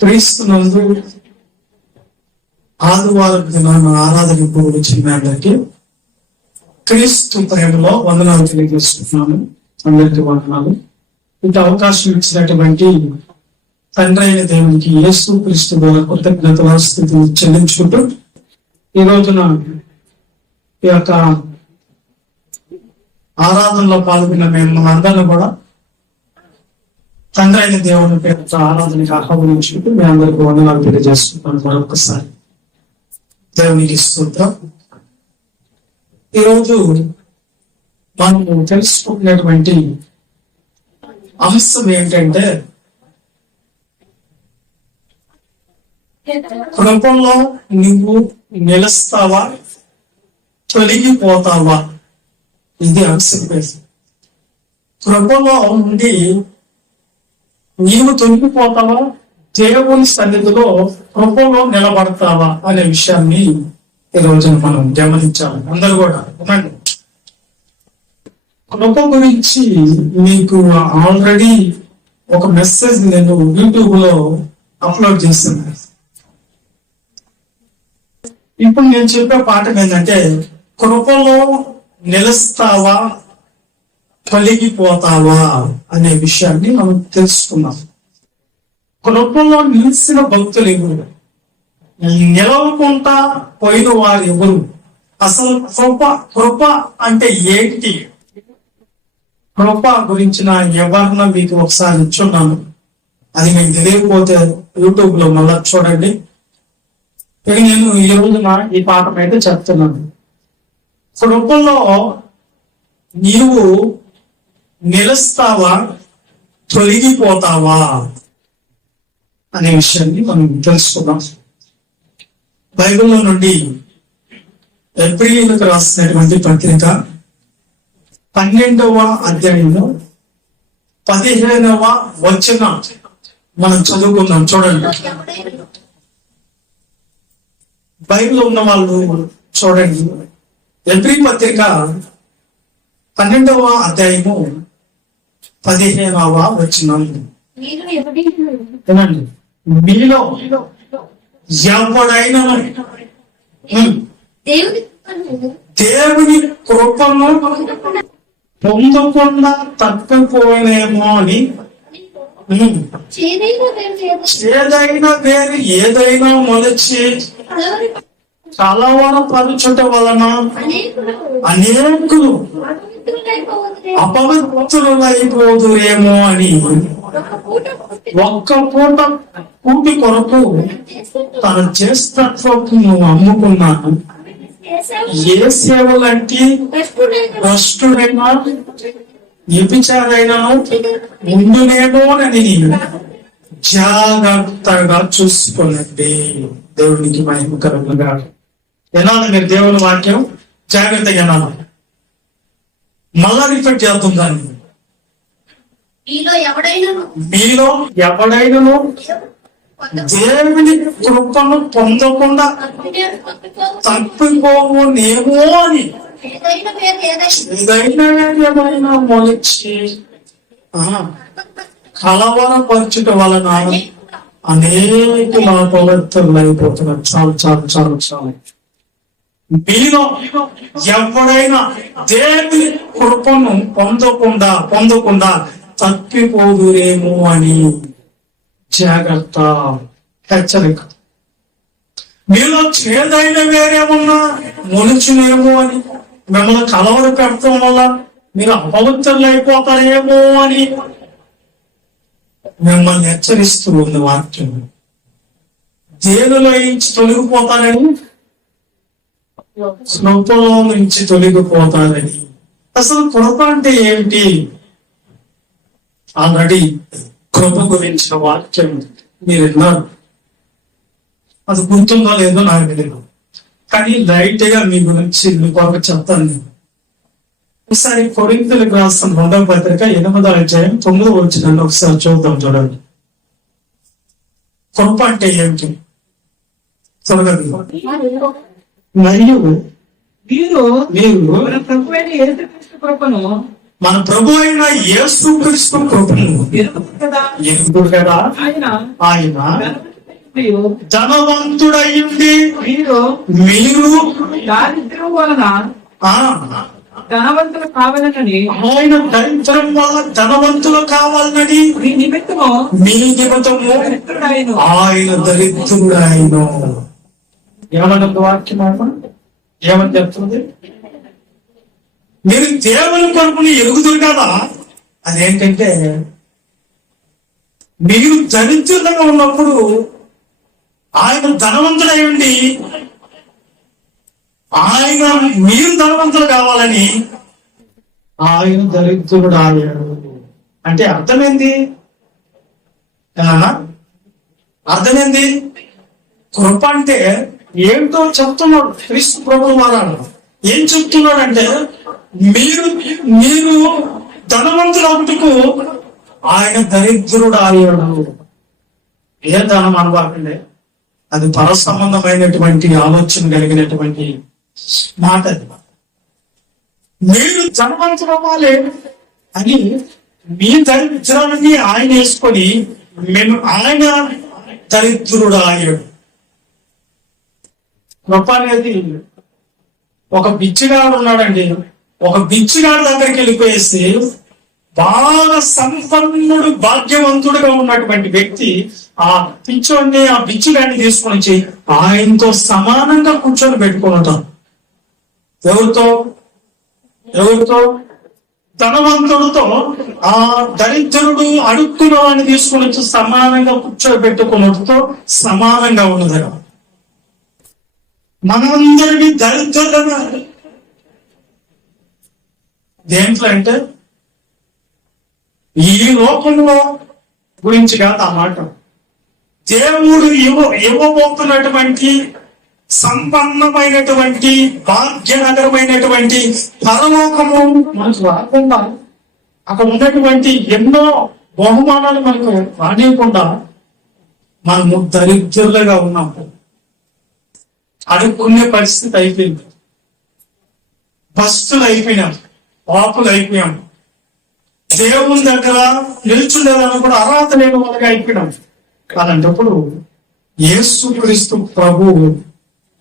క్రీస్తునందు ఆదివారం దినాన ఆరాధనకు వచ్చిన అందరికీ క్రీస్తు ప్రేమలో వందనాలు తెలియజేస్తున్నాను. అందరికీ వందనాలు. ఇంత అవకాశం ఇచ్చినటువంటి తండ్రి అయిన దేవునికి యేసు క్రీస్తు ద్వారా కృతజ్ఞతల స్థితిని చెల్లించుకుంటూ ఈ రోజున ఈ యొక్క ఆరాధనలో పాల్గొన్న మేము అందరినీ కూడా తండ్రి అయిన దేవుని పేరుతో ఆరాధనకి ఆహ్వానించుకుంటూ మీ అందరికీ వందనాలు తెలియజేస్తున్నాను. మరొకసారి దేవునికి స్తోత్రం. ఈరోజు మనం తెలుసుకున్నటువంటి అంశం ఏంటంటే కృపలో నువ్వు నిలుస్తావా, తొలగిపోతావా? ఇది అంశం. కృపలో ఉండి నీవు తొలగిపోతావా, దేవుని సన్నిధిలో కృపలో నిలబడతావా అనే విషయాన్ని ఈ రోజున మనం గమనించాలి. అందరూ కూడా వినండి. కృప గురించి మీకు ఆల్రెడీ ఒక మెసేజ్ నేను యూట్యూబ్ లో అప్లోడ్ చేశాను. ఇప్పుడు నేను చెప్పే పాఠం ఏంటంటే కృపలో నిలుస్తావా, తొలగిపోతావా అనే విషయాన్ని మనం తెలుసుకున్నాం. కృపలో నిలిచిన భక్తులు ఎవరు, నిలవకుండా పోయిన వారు ఎవరు, అసలు కృప అంటే ఏంటి? కృప గురించిన వివరణ మీకు ఒకసారి ఇచ్చున్నాను. అది మీకు తెలియకపోతే యూట్యూబ్ లో మళ్ళా చూడండి. నేను ఈ రోజున ఈ పాఠం అయితే చెప్తున్నాను. కృపలో నీవు నిలుస్తావా, తొలగిపోతావా అనే విషయాన్ని మనం తెలుసుకున్నాం. బైబిల్లో నుండి ఎబ్రీయులకు రాసినటువంటి పత్రిక 12వ అధ్యాయంలో 15వ వచనం మనం చదువుకుందాం. చూడండి, బైబిల్ ఉన్న వాళ్ళు చూడండి. ఎబ్రీ పత్రిక 12వ అధ్యాయము 15వ వచనం. వినండి. మీలో ఎవడైనా దేవుని కృపను పొందకుండా తప్పిపోయినేమో అని ఏదైనా వేరు ఏదైనా మొదచి కలవరపరచుట వలన అనేకులు అపవిత్రులైపోదురేమో అని ఒక్క పూట కూటి కొరకు తను చేసినట్టు నువ్వు అమ్ముకున్నాను. ఏ సేవలంటే భ్రష్టుడైనా వ్యభిచారైనా ముందునేమోనని జాగ్రత్తగా చూసుకోనండి. దేవునికి మహిమకరంగా వినాలి. మీరు దేవుని వాక్యం జాగ్రత్తగా వినాలి. మళ్ళా రిఫ్లెక్ట్ చేద్దాం దాన్ని. మీలో ఎవడైనా దేవుని కృపను పొందకుండా తప్పిపోవునేమో అని ఏదైనా మొలిచి కలవరపరచుట వలన అనేక పవిత్రులు అయిపోతున్నారు. చాలు చాలు చాలు చాలు. మీలో ఎవడైనా దేవుని కృపను పొందకుండా తప్పిపోదురేమో అని జాగ్రత్త, హెచ్చరిక. మీలో చేదైన వేరేమన్నా మొలుచునేమో అని, మిమ్మల్ని కలవర పెడతాం వల్ల మీరు అపవిత్రులు అయిపోతారేమో అని మిమ్మల్ని హెచ్చరిస్తూ ఉంది వాక్యం. దేనిలో నుంచి తొలగిపోతారని, కృపలో నుంచి తొలగిపోతారని. అసలు కృప అంటే ఏమిటి? ఆల్రెడీ కృప గురించిన వాక్యం మీరు విన్నారు. అది గుర్తుందో లేదో నాకు తెలియదు, కానీ లైట్ గా మీ గురించి కొరకు చెప్తాను నేను. ఒకసారి కొరింథీయులకు రాసిన 2వ పత్రిక 8వ అధ్యాయం 9వ వచనాన్ని ఒకసారి చూద్దాం. చూడండి, కృప అంటే ఏమిటి? చూడండి. మరియు మన ప్రభు అయిన యేసు క్రీస్తు కృపను ఎరుగుడు కదా ఆయన ధనవంతుడయ్యుండి మీరు దారిద్ర్యం వలన ఆ ధనవంతులు కావాలని ఆయన దరిద్రం వల్ల ధనవంతులు కావాలని మీ నిమిత్తము దరిద్రుడాయను ఆయన దరిద్రుడాయను. ఏమన్నది వాక్యం? ఏమని చెప్తుంది? మీరు దేవుని కొరకుని ఎరుగుదురు కదా. అదేంటంటే మీరు దరిద్రంగా ఉన్నప్పుడు ఆయన ధనవంతుడై ఉండి ఆయన మీరు ధనవంతులు కావాలని ఆయన దరిద్రుడు ఆడాడు. అంటే అర్థమైంది అర్థమైంది. కృప అంటే ఏంటో చెప్తున్నాడు క్రీస్తు ప్రభువు వారు. ఏం చెప్తున్నాడంటే మీరు మీరు ధనవంతులు ఒకటికు ఆయన దరిద్రుడు ఆడాడు. ఏ ధనం అనబాకండి, అది పర సంబంధమైనటువంటి ఆలోచన కలిగినటువంటి మాట. మీరు ధనవంతులు అవ్వాలి అని మీ దరిద్రాన్ని ఆయన వేసుకొని మేము ఆయన దరిద్రుడు అయ్యాడు. కృప అనేది ఒక బిచ్చిగాడు ఉన్నాడండి. ఒక బిచ్చిగాడు దగ్గరికి వెళ్ళిపోయేసి బాగా సంపన్నుడు భాగ్యవంతుడుగా ఉన్నటువంటి వ్యక్తి ఆ పిచ్చోడిని ఆ బిచ్చిగాడిని తీసుకొని వచ్చి ఆయనతో సమానంగా కూర్చొని పెట్టుకున్నట. ఎవరితో ధనవంతుడితో ఆ దరిద్రుడు అడుక్కున్న వాడిని తీసుకొని వచ్చి సమానంగా కూర్చోబెట్టుకున్నతో సమానంగా ఉన్నది. మనందరినీ దరిద్రులుగా దేంట్లో అంటే ఈ లోకంలో గురించి కాదు ఆ మాట. దేవుడు ఇవ్వబోతున్నటువంటి సంపన్నమైనటువంటి భాగ్యనగరమైనటువంటి పరలోకము మనకు రాకుండా అక్కడ ఉన్నటువంటి ఎన్నో బహుమానాలు మనకు రానియకుండా మనము దరిద్రులుగా ఉన్నాము. అడుక్కునే పరిస్థితి అయిపోయింది. బస్సులు అయిపోయినాం, పాపులు అయిపోయాం. దేవుని దగ్గర నిల్చుండేదాన్ని కూడా అర్హత లేని వాళ్ళగా అయిపోయినాం. అలాంటప్పుడు యేసుక్రీస్తు ప్రభువు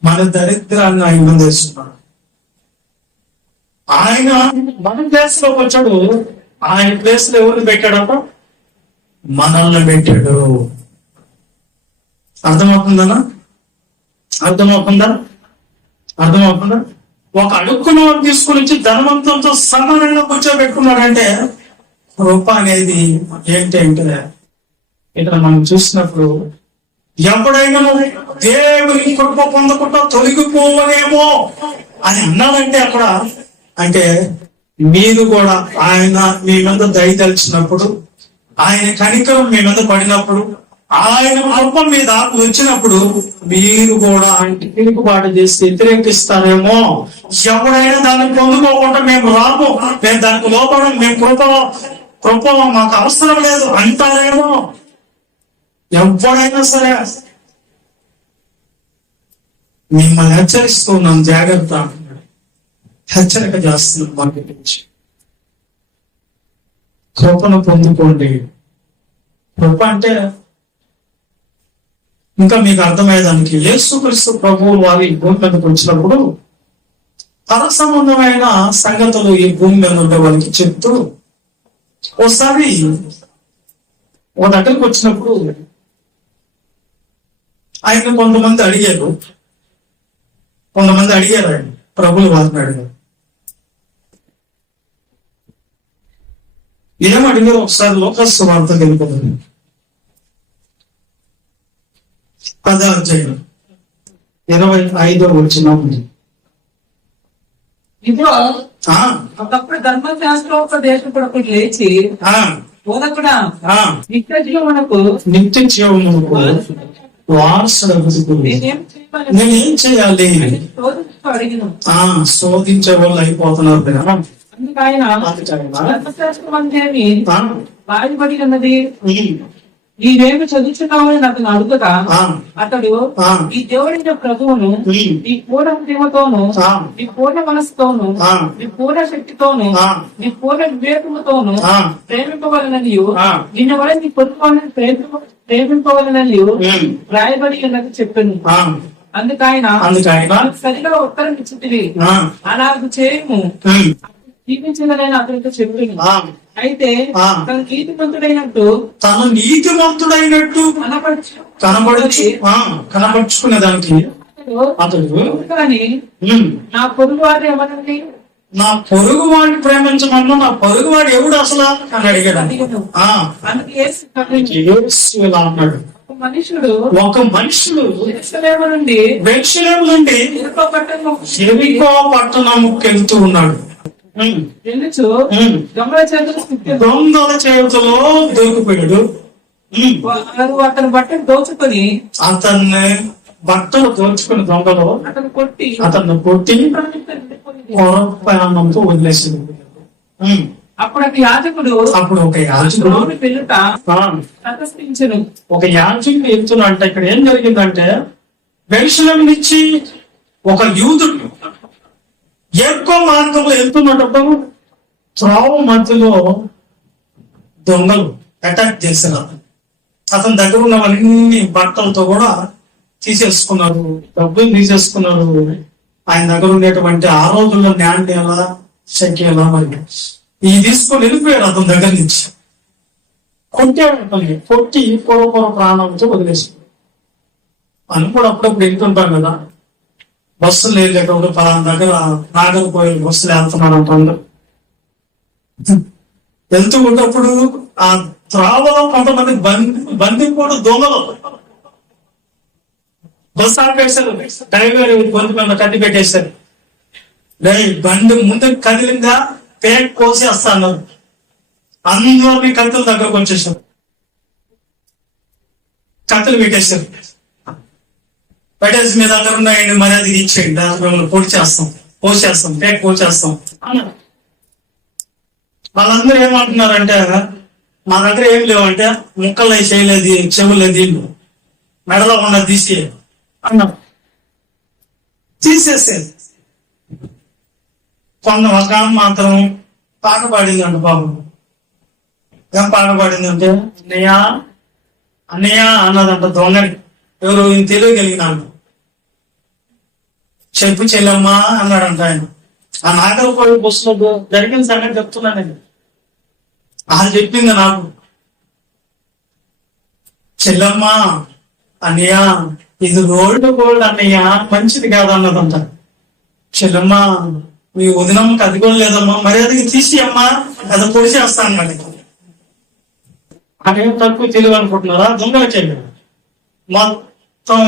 మన దరిద్రాన్ని ఆయన చేస్తున్నాడు. ఆయన మన ప్లేస్ లోకి వచ్చాడు. ఆయన ప్లేస్ లో ఎవరిని పెట్టాడట? మనల్ని పెట్టాడు. అర్థమవుతుందా? ఒక అడుక్కున్న వాడిని తీసుకుని వచ్చి ధనవంతులతో సమానంగా కూర్చోబెట్టుకున్నాడంటే కృప అనేది ఏంటంటే ఇక్కడ మనం చూసినప్పుడు ఎప్పుడైనా దేవుని కృప పొందకుండా తొలగిపోవలేమో అని అన్నాడంటే అక్కడ అంటే మీరు కూడా ఆయన మీ మీద దయదలిచినప్పుడు, ఆయన కనికరం మీ మీద పడినప్పుడు, ఆయన కృప మీద వచ్చినప్పుడు మీరు కూడా ఆయనకి తిరుగుబాటు చేసి వ్యతిరేకిస్తారేమో. ఎవడైనా దాన్ని పొందుకోకుండా మేము రాము, మేము దానికి లోపడం, మేము కృప మాకు అవసరం లేదు అంటారేమో. ఎవడైనా సరే మిమ్మల్ని హెచ్చరిస్తున్నాం, జాగ్రత్త, హెచ్చరిక చేస్తున్నాం. వాటి గురించి కృపను పొందుకోండి. కృప అంటే ఇంకా మీకు అర్థమయ్యేదానికి యేసుక్రీస్తు ప్రభువు వారి భూమి మీదకి వచ్చినప్పుడు పర సంబంధమైన సంగతులు ఈ భూమి మీద ఉండే వాళ్ళకి చెప్తూ ఒకసారి ఒక దగ్గరికి వచ్చినప్పుడు ఆయన కొంతమంది అడిగారు ఆయన ప్రభులు వారిని అడిగారు. ఏమడిగారు ఒకసారి లోకస్ వార్త వెళ్ళిపోతుంది 10వ అధ్యాయం 25వ వచనం. ఇదిగో ఒకప్పుడు ధర్మశాస్త్రోపదేశకుడు లేచి బోధకుడా నిత్య జీవమునకు వారసుడు నేనేం చేయాలి? శోధించే వాళ్ళు అయిపోతున్నారు. అందుకు ఆయన ధర్మశాస్త్రం అందేమి రాయబడి ఉన్నది, నీవేమి చదువుతున్నావు అని అతను అడుగుతా ఆ, అతడు ఆ. ఈ దేవుడైన ప్రభువును నీ పూర్ణ ప్రేమతోను ఆ. నీ పూర్ణ మనసుతోను ఆ. నీ పూర్ణ శక్తితోను ఆ. నీ పూర్ణ వివేకముతోను ఆ. ప్రేమింపవలననియు ఆ. నిన్న వల్ల నీ పొరుగువారిని ప్రేమింపవలననియు ఉమ్. రాయబడి అన్నది చెప్పాను ఆ. అందుకైన అందుకైన సరిగా ఉత్తరం ఇచ్చితివి ఆ. అలాగ చేయము ఉమ్. జీవించిందని అతనితో చెప్పాను ఆ. అయితే ఆ. తన నీతిమంతుడైనట్టు తను నీతిమంతుడైనట్టు కనబడుచు కనబడుచుకునే దానికి అతడు కానీ ఉమ్, నా పొరుగు వారు ఎవరండి నా పొరుగు వాడిని ప్రేమించమన్నా నా పొరుగు వాడు ఎవడు అసలు అని అడిగాడు. ఆ, అందుకే యేసు చెప్పాడు, యేసు ఇలా అన్నాడు, ఒక మనుషుడు ఒక మనుషుడు యెరూషలేము నుండి బెత్లెహేము నుండి యెరికో పట్టణముకు యెరికో పట్టణముకు వెళ్తూ ఉన్నాడు. ఉమ్, వెళ్ళుచు ఉమ్. దొంగల చేతులు స్థితి దొంగల చేతిలో దొరికిపోయాడు. ఉమ్, వారు అతని బట్టలు దోచుకొని అతన్ని బట్టలు దోచుకుని దొంగలు అతను కొట్టి అతన్ని కొట్టి ప్రయాణంతో వదిలేసింది. ఉమ్, అప్పుడు ఒక యాజకుడు అప్పుడు ఒక యాజకుడు రోడ్డు పెళ్ళుట ఆ, ప్రదర్శించను ఒక యాజకుడు వెళ్తున్నా అంటే ఇక్కడ ఏం జరిగిందంటే బెత్లెహేము నుంచి ఒక యూదుడు ఎక్కువ మార్గంలో వెళ్తున్నప్పుడు త్రోవ మధ్యలో దొంగలు అటాక్ చేశారు. అతని దగ్గర ఉన్నవన్నీ బట్టలతో కూడా తీసేసుకున్నారు, డబ్బులు తీసేసుకున్నారు. ఆయన దగ్గర ఉండేటువంటి ఆ రోజుల్లో నాణ్యాల శక్యాల మరి ఈ తీసుకొని వెళ్ళిపోయారు అతని దగ్గర నుంచి. కొట్టాడు, కొట్టి పొర ప్రాణంతో వదిలేసాడు. అని కూడా అప్పుడప్పుడు వెళ్తుంటాం కదా, బస్సులు వెళ్ళేటప్పుడు పలానా దగ్గర నాగరిపోయే బస్సులు వెళ్తున్నాడు అంటారు. వెళ్తూ ఉన్నప్పుడు ఆ త్రావలో కొంతమంది బంది కూడా దొంగలు బస్సు ఆపేశారు. డ్రైవర్ గొంతు మీద కట్టి పెట్టేశారు. బండి ముందు కదిలిందా పేట్ కోసి వస్తాను. అందరినీ కత్తుల దగ్గరకు వచ్చేసారు, కత్తులు పెట్టేశారు. పెట్టేసి మీ దగ్గర ఉన్నాయండి మర్యాద ఇచ్చేయండి, మిమ్మల్ని పోసేస్తాం పేట్ పోసేస్తాం అన్నారు. వాళ్ళందరూ ఏమంటున్నారంటే మా దగ్గర ఏం లేవంటే ముక్కలు చేయలేదు, చెవులు దీళ్ళు మెడలో ఉన్నది తీసి అన్నారు. తీసేసేది. ఒక మాత్రం పాట పాడిందంట బాబు. ఏం పాట పాడిందంటే అన్నయ్య అన్నదంట దొంగని. ఎవరు ఈయన తెలియగలిగినాను. చెప్పు చెల్లమ్మా అన్నాడంట ఆయన. ఆ నాగరపోయి బస్సులో జరిగిన సంగతి చెప్తున్నాను. అది చెప్పింది నాకు. చెల్లమ్మా అన్నయ్య ఇది రోడ్డు గోల్డ్ అన్నయ్య, మంచిది కాదన్నదంట. చెల్లమ్మా మీ వదినమ్మకి అది కూడా లేదమ్మా, మర్యాదకి తీసి అమ్మా అది పొడిచేస్తాను మళ్ళీ. అదేం తక్కువ తెలివి అనుకుంటున్నారా? దొంగలకి వెళ్ళాడు మొత్తం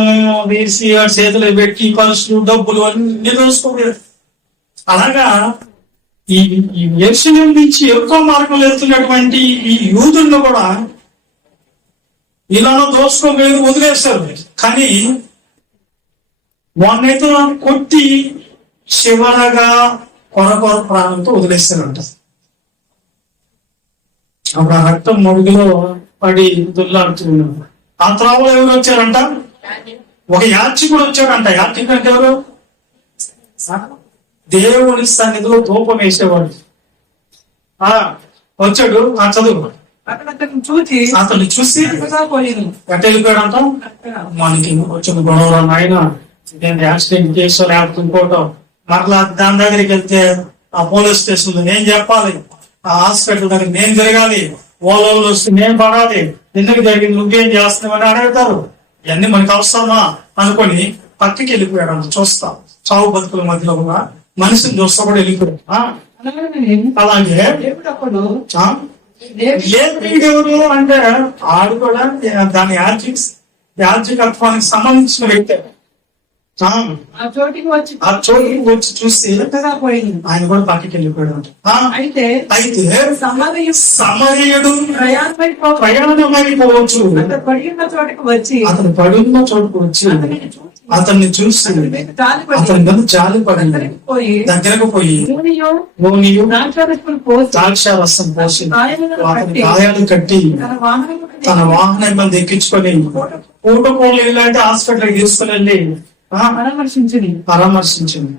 వేసి చేతులు పెట్టి పరుసులు డబ్బులు అన్ని దోసుకోలేదు. అలాగా ఈ యెరూషలేము నుంచి ఎక్కువ మార్గంలో వెళ్తున్నటువంటి ఈ యూదులను కూడా ఇలానో దోసుకోలేదు, వదిలేస్తారు. కానీ మొన్నైతే కొట్టి చివరగా కొర ప్రాణంతో వదిలేస్తారంట. అప్పుడు ఆ రక్తం మడుగులో పడి దుల్లాడుతున్నాడు. ఆ త్రావలో ఎవరు వచ్చారంట? ఒక యాజకుడు వచ్చాడంట. యాజకుడు అంటే ఎవరు? దేవుని సన్నిధిలో ధూపం వేసేవాడు. వచ్చాడు. ఆ చదువు అతను చూసి ఎట్ట వెళ్ళిపోయాడంట. మనకి వచ్చిన గొడవ నాయన, నేను యాక్సిడెంట్ చేసో లేకపోతే ఇంకోటో, మరలా దాని దగ్గరికి వెళ్తే ఆ పోలీస్ స్టేషన్ లో నేను చెప్పాలి, ఆ హాస్పిటల్ దగ్గర నేను తిరగాలి, ఓలోళ్ళు వస్తే నేను పడాలి, ఎందుకు జరిగింది నువ్వేం చేస్తున్నావని అడుగుతారు. ఇవన్నీ మనకు అవసరమా అనుకొని పక్కకి వెళ్ళిపోయాడు అంట. చూస్తా చావు బతుకుల మధ్యలో కూడా మనిషిని చూస్తా కూడా వెళ్ళిపోయాడు. అలాగే ఎవరు అంటే ఆడు కూడా దాని యాజకత్వానికి సంబంధించిన వ్యక్తి. ఆ చోటికి వచ్చి చూసి ఆయన కూడా పక్కకి వెళ్ళిపోయాడు. అయితే సమరయుడు ప్రయాణమైపోవచ్చు. అతను పడున్న చోటుకు వచ్చి అతన్ని చూసి అతని మీద జాలి పడింది. దగ్గరకు పోయి నూనెయు ద్రాక్ష రసం పోసి అతని గాయాలు కట్టి తన వాహనం మీద ఎక్కించుకొని పూటకోళ్ళు ఇలాంటి హాస్పిటల్కి తీసుకుని వెళ్ళి పరామర్శించింది.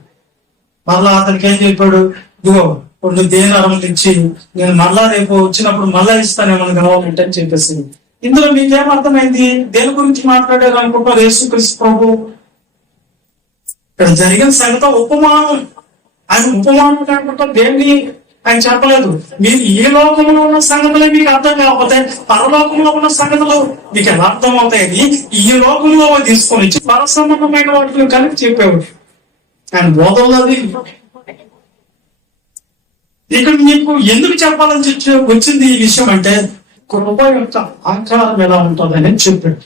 మళ్ళా అతనికి ఏం చెప్పాడు, ఇదిగో 2 దేనారములు ఇచ్చి నేను మళ్ళా రేపు వచ్చినప్పుడు మళ్ళా ఇస్తానేమని కావాలంటే అని చెప్పేసి. ఇందులో మీకేం అర్థమైంది? దేని గురించి మాట్లాడారు అనుకుంటారు? యేసుక్రీస్తు ప్రభు ఇక్కడ జరిగిన సంగతి ఉపమానం. ఆయన ఉపమానం అనుకుంటా దేన్ని ఆయన చెప్పలేదు. మీరు ఈ లోకంలో ఉన్న సంగతులే మీకు అర్థం కాకపోతే పరలోకంలో ఉన్న సంగతులు మీకు ఎలా అర్థం అవుతాయని ఈ లోకంలో తీసుకొని వచ్చి పరసంబంధమైన వాటిని కలిపి చెప్పేవాడు ఆయన బోధనలో. అది ఇక్కడ మీకు ఎందుకు చెప్పాలని వచ్చింది ఈ విషయం అంటే, కృప యొక్క ఆకారం ఎలా ఉంటుందని చెప్పాడు.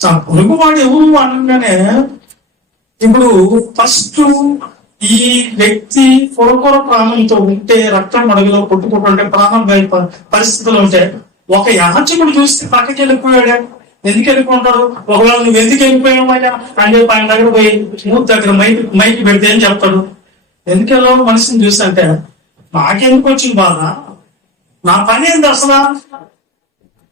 ఆ పొరుగువాడు ఎవరు అనగానే ఇప్పుడు ఫస్ట్ ఈ వ్యక్తి పొరకొర ప్రాణంతో ఉంటే, రక్తం అడుగులో కొట్టుకుంటుంటే, ప్రాణం పరిస్థితులు ఉంటే ఒక యాచకుడు చూస్తే పక్కకి వెళ్ళిపోయాడే. ఎందుకు వెళ్ళిపోతాడు? ఒకవేళ నువ్వు ఎందుకు వెళ్ళిపోయావయ్యా అని చెప్పి ఆయన దగ్గర పోయి మూతి దగ్గర మైకి పెడితే ఏం చెప్తాడు? ఎందుకు వెళ్ళావు మనిషిని చూసి అంటే, నాకెందుకు వచ్చింది బాధ, నా పని ఏంది అసలు,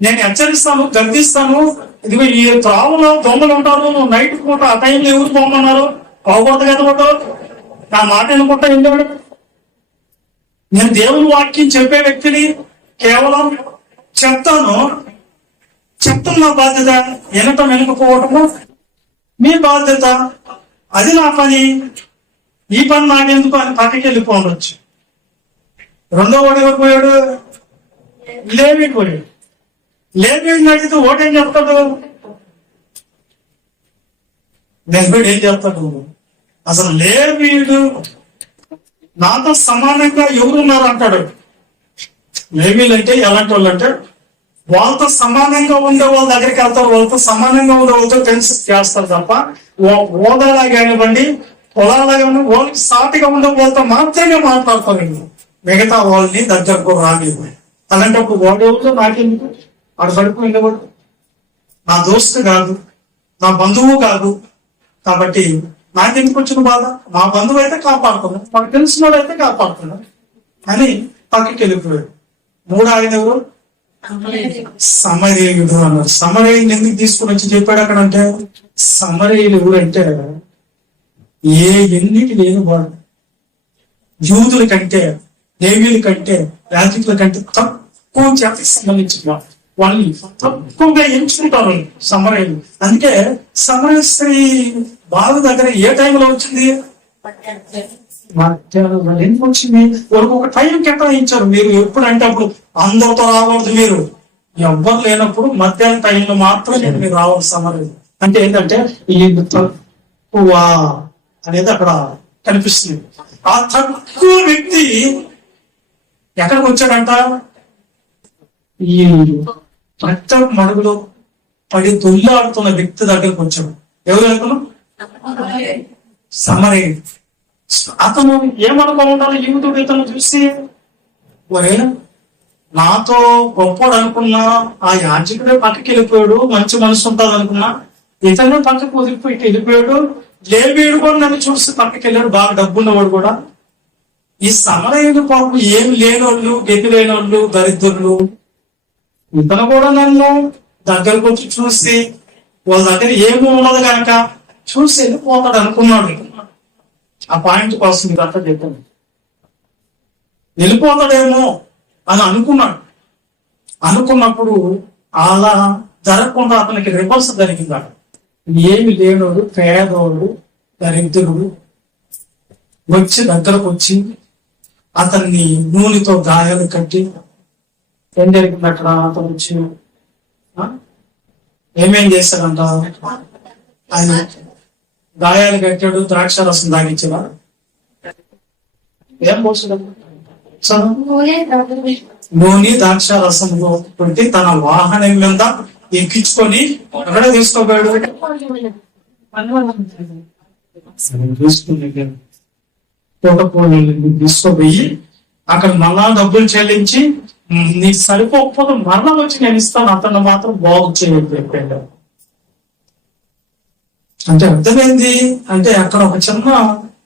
నేను హెచ్చరిస్తాను, గర్దిస్తాను, ఇదిగో ఈ త్రావులో దొంగలు ఉంటారు, నైట్ పూట ఆ టైంలో ఎవరు బొమ్మన్నారు, పోకూడదు కదా, నా మాట ఎన్నుకుంటా వెళ్ళాడు. నేను దేవుని వాక్యం చెప్పే వ్యక్తిని కేవలం చెప్తాను నా బాధ్యత, వినటం వెనుకపోవటము మీ బాధ్యత, అది నా పని, ఈ పని నాకెందుకు అని పక్కకి వెళ్ళిపోవచ్చు. రెండో వాడు ఎవరు పోయాడు? లేవీడు పోయాడు. లేవీడిని అడిగితే ఓటేం చెప్తాడు? లేవీడు ఏం చెప్తాడు? అసలు లేవీడు నాతో సమానంగా ఎవరున్నారు అంటాడు. లేవీలు అంటే ఎలాంటి వాళ్ళు అంటే, వాళ్ళతో సమానంగా ఉండే వాళ్ళ దగ్గరికి వెళ్తారు, వాళ్ళతో సమానంగా ఉండే వాళ్ళతో ఫ్రెండ్స్ చేస్తారు తప్ప హోదాలా కానివ్వండి, పొలాలా కానివ్వండి, వాళ్ళకి సాటిగా ఉండే వాళ్ళతో మాత్రమే మాట్లాడతారు, మిగతా వాళ్ళని దగ్గరకు రానివ్వు. అలాంటప్పుడు వాడు ఎవరితో నాకెందుకు, వాడు కడుపు ఉండేవాడు నా దోస్తు కాదు, నా బంధువు కాదు, కాబట్టి నాకెందుకు వచ్చిన బాధ, మా బంధువు అయితే కాపాడుతున్నాడు, మాకు తెలిసిన వాడు అయితే కాపాడుతున్నాడు అని పక్కకి వెళ్ళిపోయాడు. మూడు ఆయన ఎవరు? సమరయుడు అన్నారు. సమరయుని ఎందుకు తీసుకుని వచ్చి చెప్పాడు అక్కడ అంటే, సమరయులు ఎవరంటే ఎన్నిటి లేని వాడు, యూదుల కంటే, లేవీయుల కంటే, యాజకుల కంటే తక్కువ జాతికి సంబంధించిన వాడు, వాళ్ళని తక్కువగా ఎంచుకుంటారు సమరయులు. అందుకే సమరయ స్త్రీ బావి దగ్గర ఏ టైంలో వచ్చింది? ఎందుకు వచ్చింది? వాళ్ళకి ఒక టైం కేటాయించారు. మీరు ఎప్పుడంటే అప్పుడు అందరితో రాకూడదు, మీరు ఎవ్వరు లేనప్పుడు మధ్యాహ్నం టైంలో మాత్రమే మీరు రావాలి. సమరయులు అంటే ఏంటంటే ఈ తక్కువ అనేది అక్కడ కనిపిస్తుంది. ఆ తక్కువ వ్యక్తి ఎక్కడికి వచ్చాడంట? ఈ రక్త మడుగులో పడి దొల్లాడుతున్న వ్యక్తి దగ్గరకు వచ్చాడు. ఎవరు అనుకున్నాం? సమరయుడు. అతను ఏమనుకో ఉండాలి? యూదుడు ఇతను చూసి, ఒరే నాతో గొప్పడు అనుకున్నా, ఆ యాజకుడే పక్కకి వెళ్ళిపోయాడు, మంచి మనసు ఉంటుంది అనుకున్నా, ఇతను పక్కకు వదిలిపోయి వెళ్ళిపోయాడు. లేవీయుడు కూడా నన్ను చూసి పక్కకి వెళ్ళాడు, బాగా డబ్బున్నవాడు కూడా. ఈ సమరయుడు పాపం ఏమి లేనోళ్ళు, గతి లేనోళ్ళు, దరిద్రులు, ఇతను కూడా నన్ను దగ్గరకు వచ్చి చూసి వాళ్ళ దగ్గర ఏమీ ఉండదు కనుక చూసి వెళ్ళిపోతాడు అనుకున్నాడు. ఆ పాయింట్ కోసం మీకు అర్థం చెప్పాను, వెళ్ళిపోతాడేమో అని అనుకున్నాడు. అనుకున్నప్పుడు అలా జరగకుండా అతనికి రివర్స్ జరిగింది. ఏమి లేనోడు, పేదోడు, దరిద్రుడు వచ్చి దగ్గరకు వచ్చి అతన్ని నూనెతో గాయాలు కట్టి, ఏం జరిగింది అక్కడ? అతను వచ్చి ఏమేం చేశాడంట? ఆయన గాయాలు కట్టాడు, ద్రాక్ష రసం తాగించడా? ఏం పోసాడు? నూనె ద్రాక్ష రసంలో పెట్టి తన వాహనం మీద ఎక్కించుకొని ఎక్కడ తీసుకోపోయాడు? తీసుకోపోయి అక్కడ మళ్ళా డబ్బులు చెల్లించి, నీకు సరిపోకపోతే మరణం వచ్చి నేను ఇస్తాను, అతను మాత్రం బాగు చేయని చెప్పాడు. అంటే అర్థమైంది అంటే అక్కడ ఒక చిన్న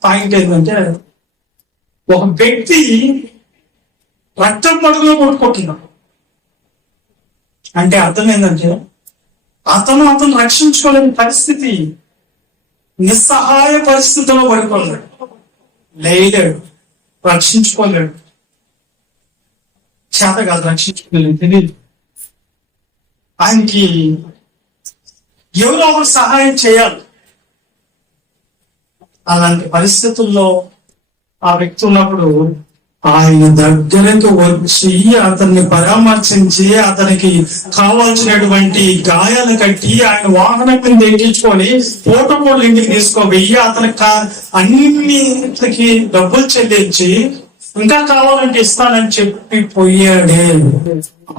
పాయింట్ ఏంటంటే ఒక వ్యక్తి రక్తం పడుగులో కొట్టుకుంటున్నాడు అంటే అర్థం ఏంటంటే అతను రక్షించుకోలేని పరిస్థితి, నిస్సహాయ పరిస్థితిలో పడిపోలేడు, లేలేడు, రక్షించుకోలేడు, చేత కాదు రక్షించుకోలేడు, తెలియదు. ఆయనకి ఎవరో ఒకరు సహాయం చేయాలి. అలాంటి పరిస్థితుల్లో ఆ వ్యక్తి ఉన్నప్పుడు ఆయన దగ్గరకు వచ్చి అతన్ని పరామర్శించి అతనికి కావాల్సినటువంటి గాయాలు కట్టి ఆయన వాహనం మీద ఎక్కించుకొని ప్రోటోకాల్ ఇంటికి తీసుకోబోయి అతనికి అన్నిటికి డబ్బులు చెల్లించి ఇంకా కావాలంటే ఇస్తానని చెప్పి పోయాడే.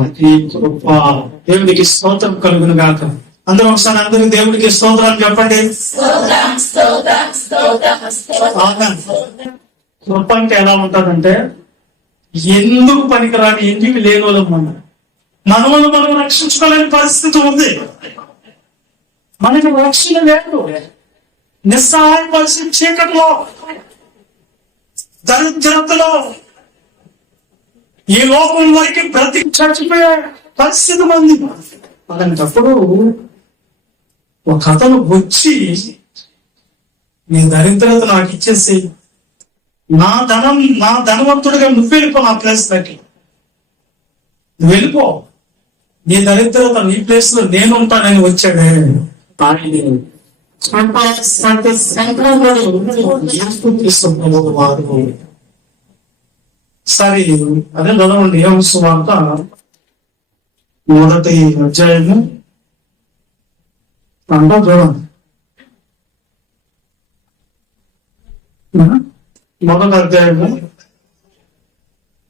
అది కృప. దేవుడికి స్తోత్రం కలుగును గాక. అందరూ ఒకసారి అందరూ దేవుడికి స్తోత్రాలు చెప్పండి. కృప అంటే ఎలా ఉంటుందంటే ఎందుకు పనికిరాని ఎందుకు లేని వాళ్ళం మనం రక్షించుకోలేని పరిస్థితి ఉంది. మనకి రక్షణ లేదు, నిస్సహాయ పరిస్థితి, చీకట్లో, దరిద్రతలో, ఈ లోకం వరకు బ్రతికి చచ్చిపోయే పరిస్థితి ఉంది. అలాంటప్పుడు ఒక అతను వచ్చి నీ దరిద్రత నాకు ఇచ్చేసి నా ధనవంతుడిగా నువ్వు వెళ్ళిపో, నా ప్లేస్ దగ్గర నువ్వు వెళ్ళిపో, నీ దరిద్రత నీ ప్లేస్ లో నేను ఉంటానని వచ్చాడే. సరే అదే చదవండి. యోహాను సువార్త 1వ అధ్యాయము అంటా చూడండి. 1వ అధ్యాయము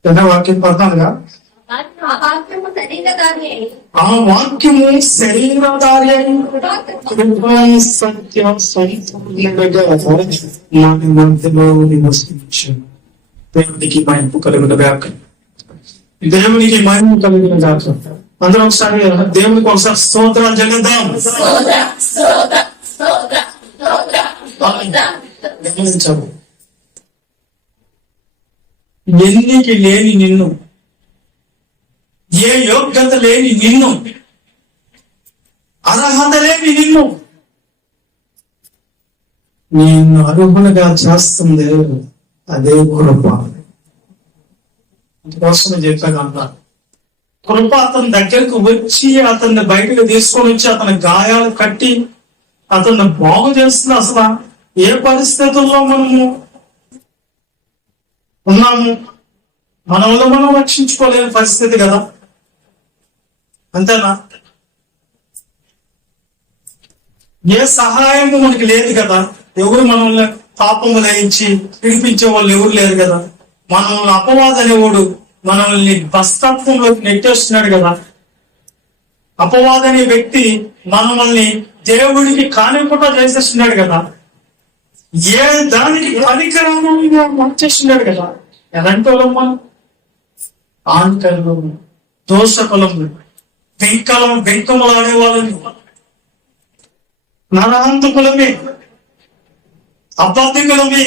2వ వాక్యం పడతానుగా. ఆ వాక్యము శరీరధారి సత్యం సంపూర్ణంగా మన మధ్యలో నివసించాడు. దేవునికి మహిమ కలుగును గాక. దేవునికి మహిమ కలుగును గాక. అందరూ ఒకసారి దేవునికి ఒకసారి స్తోత్రాలు చెల్లిద్దాం. గమనించాము, ఎన్నిక లేని నిన్ను, ఏ యోగ్యత లేని నిన్ను, అర్హత లేని నిన్ను నేను అర్హులుగా చేస్తుంది అదే కృప. అందుకోసమే చెప్పాను అన్నారు, కృప అతని దగ్గరకు వచ్చి అతన్ని బయటకు తీసుకొని వచ్చి అతని గాయాలు కట్టి అతన్ని బాగు చేస్తుంది. అసలు ఏ పరిస్థితుల్లో మనము ఉన్నాము, మన వల్ల మనం రక్షించుకోలేని పరిస్థితి కదా, అంతేనా? ఏ సహాయము మనకి లేదు కదా, ఎవరు మనల్ని పాపము లయించి విడిపించే వాళ్ళు ఎవరు లేరు కదా, మనల్ని అపవాది అనేవాడు మనల్ని బస్తత్వంలోకి నెట్టేస్తున్నాడు కదా. అపవాది అనే వ్యక్తి మనల్ని దేవుడికి కానికుండా చేసేస్తున్నాడు కదా, ఏ దానికి పనికిరామంగా మార్చేస్తున్నాడు కదా. ఎలాంటి వాళ్ళం మనం? ఆంకలు, దోషకులము, వెంకములు ఆడేవాళ్ళని, నరహంతకులమే, అబద్ధికులమే,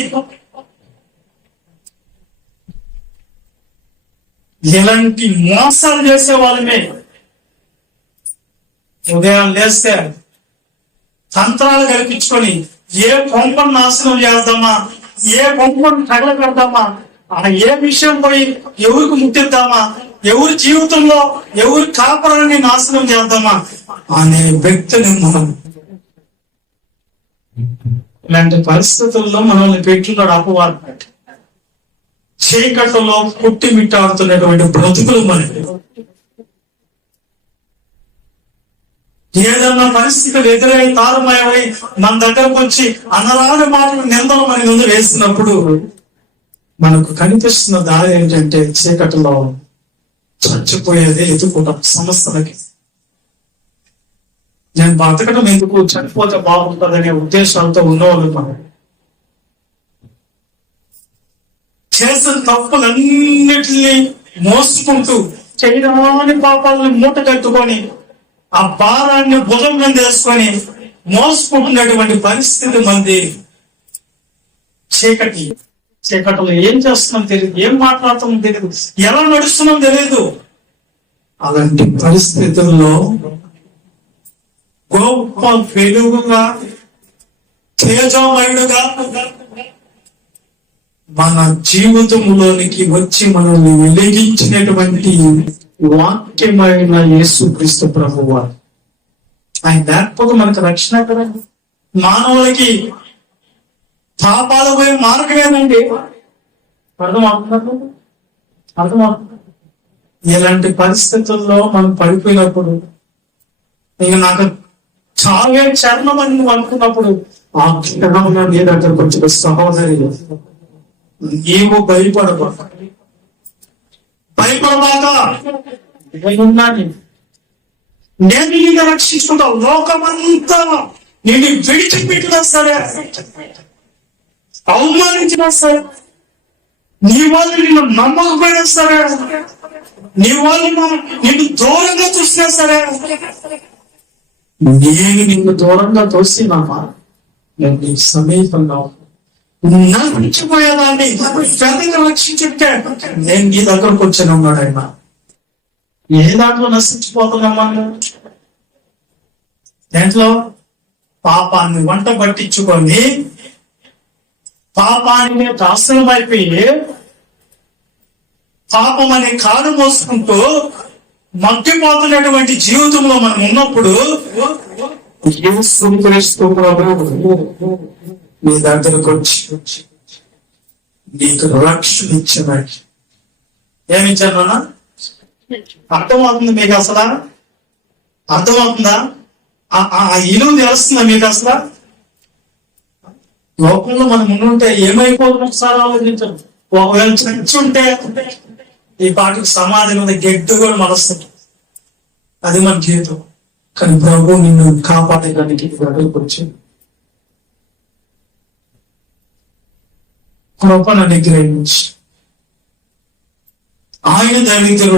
ఎలాంటి మోసాలు చేసే వాళ్ళమే. ఉదయం లేస్తే తంత్రాలు కల్పించుకొని ఏ కొంపను నాశనం చేద్దామా, ఏ కొంపను తగల పెడదామా, ఏ విషయం పోయి ఎవరికి ముట్టిద్దామా, ఎవరి జీవితంలో ఎవరి కాపురాన్ని నాశనం చేద్దామా అనే వ్యక్తిని మనం ఇలాంటి పరిస్థితుల్లో మనల్ని పెట్టున్నాడు అపవాది. చీకట్లో పుట్టి మిట్టాడుతున్నటువంటి బ్రతుకులు మనకి. ఏదన్నా పరిస్థితులు ఎదురై తారుమాయమై మన దగ్గరకు వచ్చి అనరాని మాటలు నిందలు మన ముందు వేస్తున్నప్పుడు మనకు కనిపిస్తున్న దారి ఏంటంటే చీకటిలో చచ్చిపోయేది ఎదుర్కొంటాం సమస్యలకి. నేను బతకడం ఎందుకు, చనిపోతే బాగుంటుందనే ఉద్దేశాలతో ఉన్నవాళ్ళు మనం చేసిన తప్పులన్నిటినీ మోసుకుంటూ చేయరాని పాపాలను మూట కట్టుకొని ఆ భారాన్ని భుజం మీద వేసుకొని మోసపోతున్నటువంటి పరిస్థితి మంది. చీకటిలో ఏం చేస్తున్నాం తెలియదు, ఏం మాట్లాడుతున్నాం తెలియదు, ఎలా నడుస్తున్నాం తెలియదు. అలాంటి పరిస్థితుల్లో గొప్ప వెలుగుగా, తేజమయుడుగా మన జీవితంలోనికి వచ్చి మనల్ని వెలిగించినటువంటి వాక్యమైన యేసుక్రీస్తు ప్రభువు. ఆయన లేకపోతే మనకు రక్షణ కదా. మానవులకి పాపాలు పోయే మార్గమేనండి. అర్థమవుతుంది. ఇలాంటి పరిస్థితుల్లో మనం పడిపోయినప్పుడు, ఇక నాకు చావే చరణం అని నువ్వు అనుకున్నప్పుడు, ఆ క్షణంలో నీ దగ్గరకు వచ్చిన సహోదరి, నీవు భయపడబాక నేను నిన్ను రక్షించుకుంటా. లోకమంతా నేను విడిచిపెట్టినా సరే, అవమానించినా సరే, నీ వాళ్ళు నిన్ను నమ్మకపోయినా సరే, నీ వాళ్ళు నిన్ను దూరంగా చూసినా సరే, నేను నిన్ను దూరంగా తోసినామా, నేను నీ సమీపంగా నశించిపోయేదాన్ని పెద్దగా రక్షించుంటే నేను నీ దగ్గరకు వచ్చాను అన్నాడు ఆయన. ఏ దాంట్లో నశించిపోతున్నామా? దాంట్లో పాపాన్ని వంట పట్టించుకొని, పాపాన్ని దాసనం అయిపోయి, పాపం అనే కారు మోసుకుంటూ మగ్గిపోతున్నటువంటి జీవితంలో మనం ఉన్నప్పుడు, యేసుక్రీస్తు ప్రభువు నీ దగ్గరకు వచ్చి నీకు రక్షణ ఇచ్చినాడు. ఏమిచ్చారు అన్న? అర్థమవుతుంది మీకు? అసలు అర్థమవుతుందా? ఆ ఇలువ తెలుస్తుందా మీకు? అసలు లోకంలో మనం ఉండుంటే ఏమైపోతుంది ఒకసారి ఆలోచించండి. ఒకవేళ చచ్చుంటే ఈ పాటికి సమాధి మీద గెడ్డు కూడా మనస్తుంది. అది మన జీవితం. కానీ ప్రభు నిన్ను కాపాడడానికి దగ్గరకు వచ్చి కృపను అనుగ్రహించి, ఆయన దైవికుడు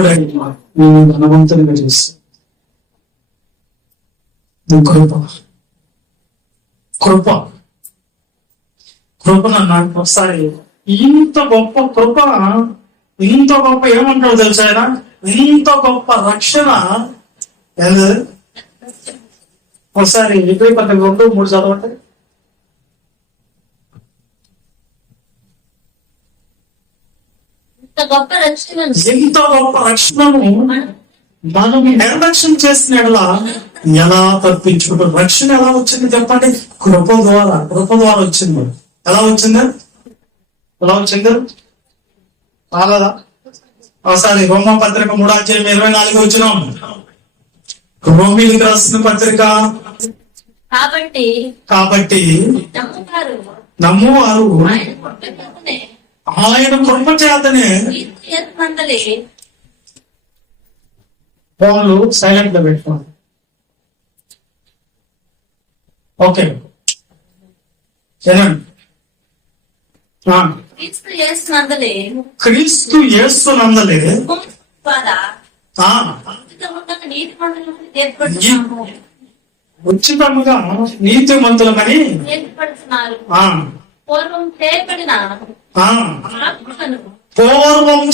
నేను ధనవంతునిగా చేస్తాను. కృప అన్నాడు ఒకసారి. ఇంత గొప్ప కృప, ఇంత గొప్ప ఏమంటాడు తెలుసా ఆయన? ఇంత గొప్ప రక్షణ. ఒకసారి 2:3 చదవండి. ఇంత గొప్ప రక్షణను మనం నిర్లక్ష్యం చేసిన ఎలా తప్పించుకుంటాం? రక్షణ ఎలా వచ్చింది చెప్పండి? కృప ద్వారా వచ్చింది. ఎలా వచ్చింది? రాలేదా? ఒకసారి రోమా పత్రిక 3:24 వచ్చినాం. రోమీలకు రాసిన పత్రిక. కాబట్టి నమ్మువారు ఆయన కృప చేతనే. ఫోన్లు సైలెంట్ లో పెట్టుకోండి. ఓకే, క్రీస్తు యేసునందలే ఉచితముగా నీతిమంతులమని పూర్వం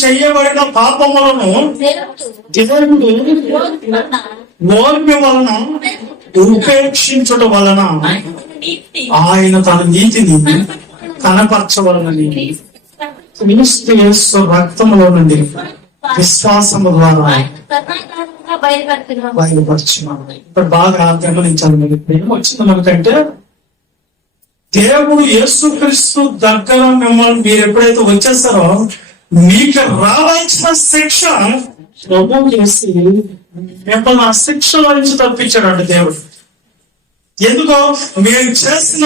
చేయబడిన పాపములను ఓర్మి వలన ఉపేక్షించడం వలన ఆయన తన నీతిని కనపరచవలనని క్రీస్తు యేసు రక్తములో నుండి విశ్వాసము ద్వారా బయలుపరచున్నాను. ఇప్పుడు బాగా గమనించాలి. మీరు ఏమొచ్చింది మనకంటే, దేవుడు యేసుక్రీస్తు దగ్గర మిమ్మల్ని మీరు ఎప్పుడైతే వచ్చేస్తారో మీకు రావాల్సిన శిక్ష ప్రభు చేసి మిమ్మల్ని ఆ శిక్షలో నుంచి తప్పించాడు దేవుడు. ఎందుకో మీరు చేసిన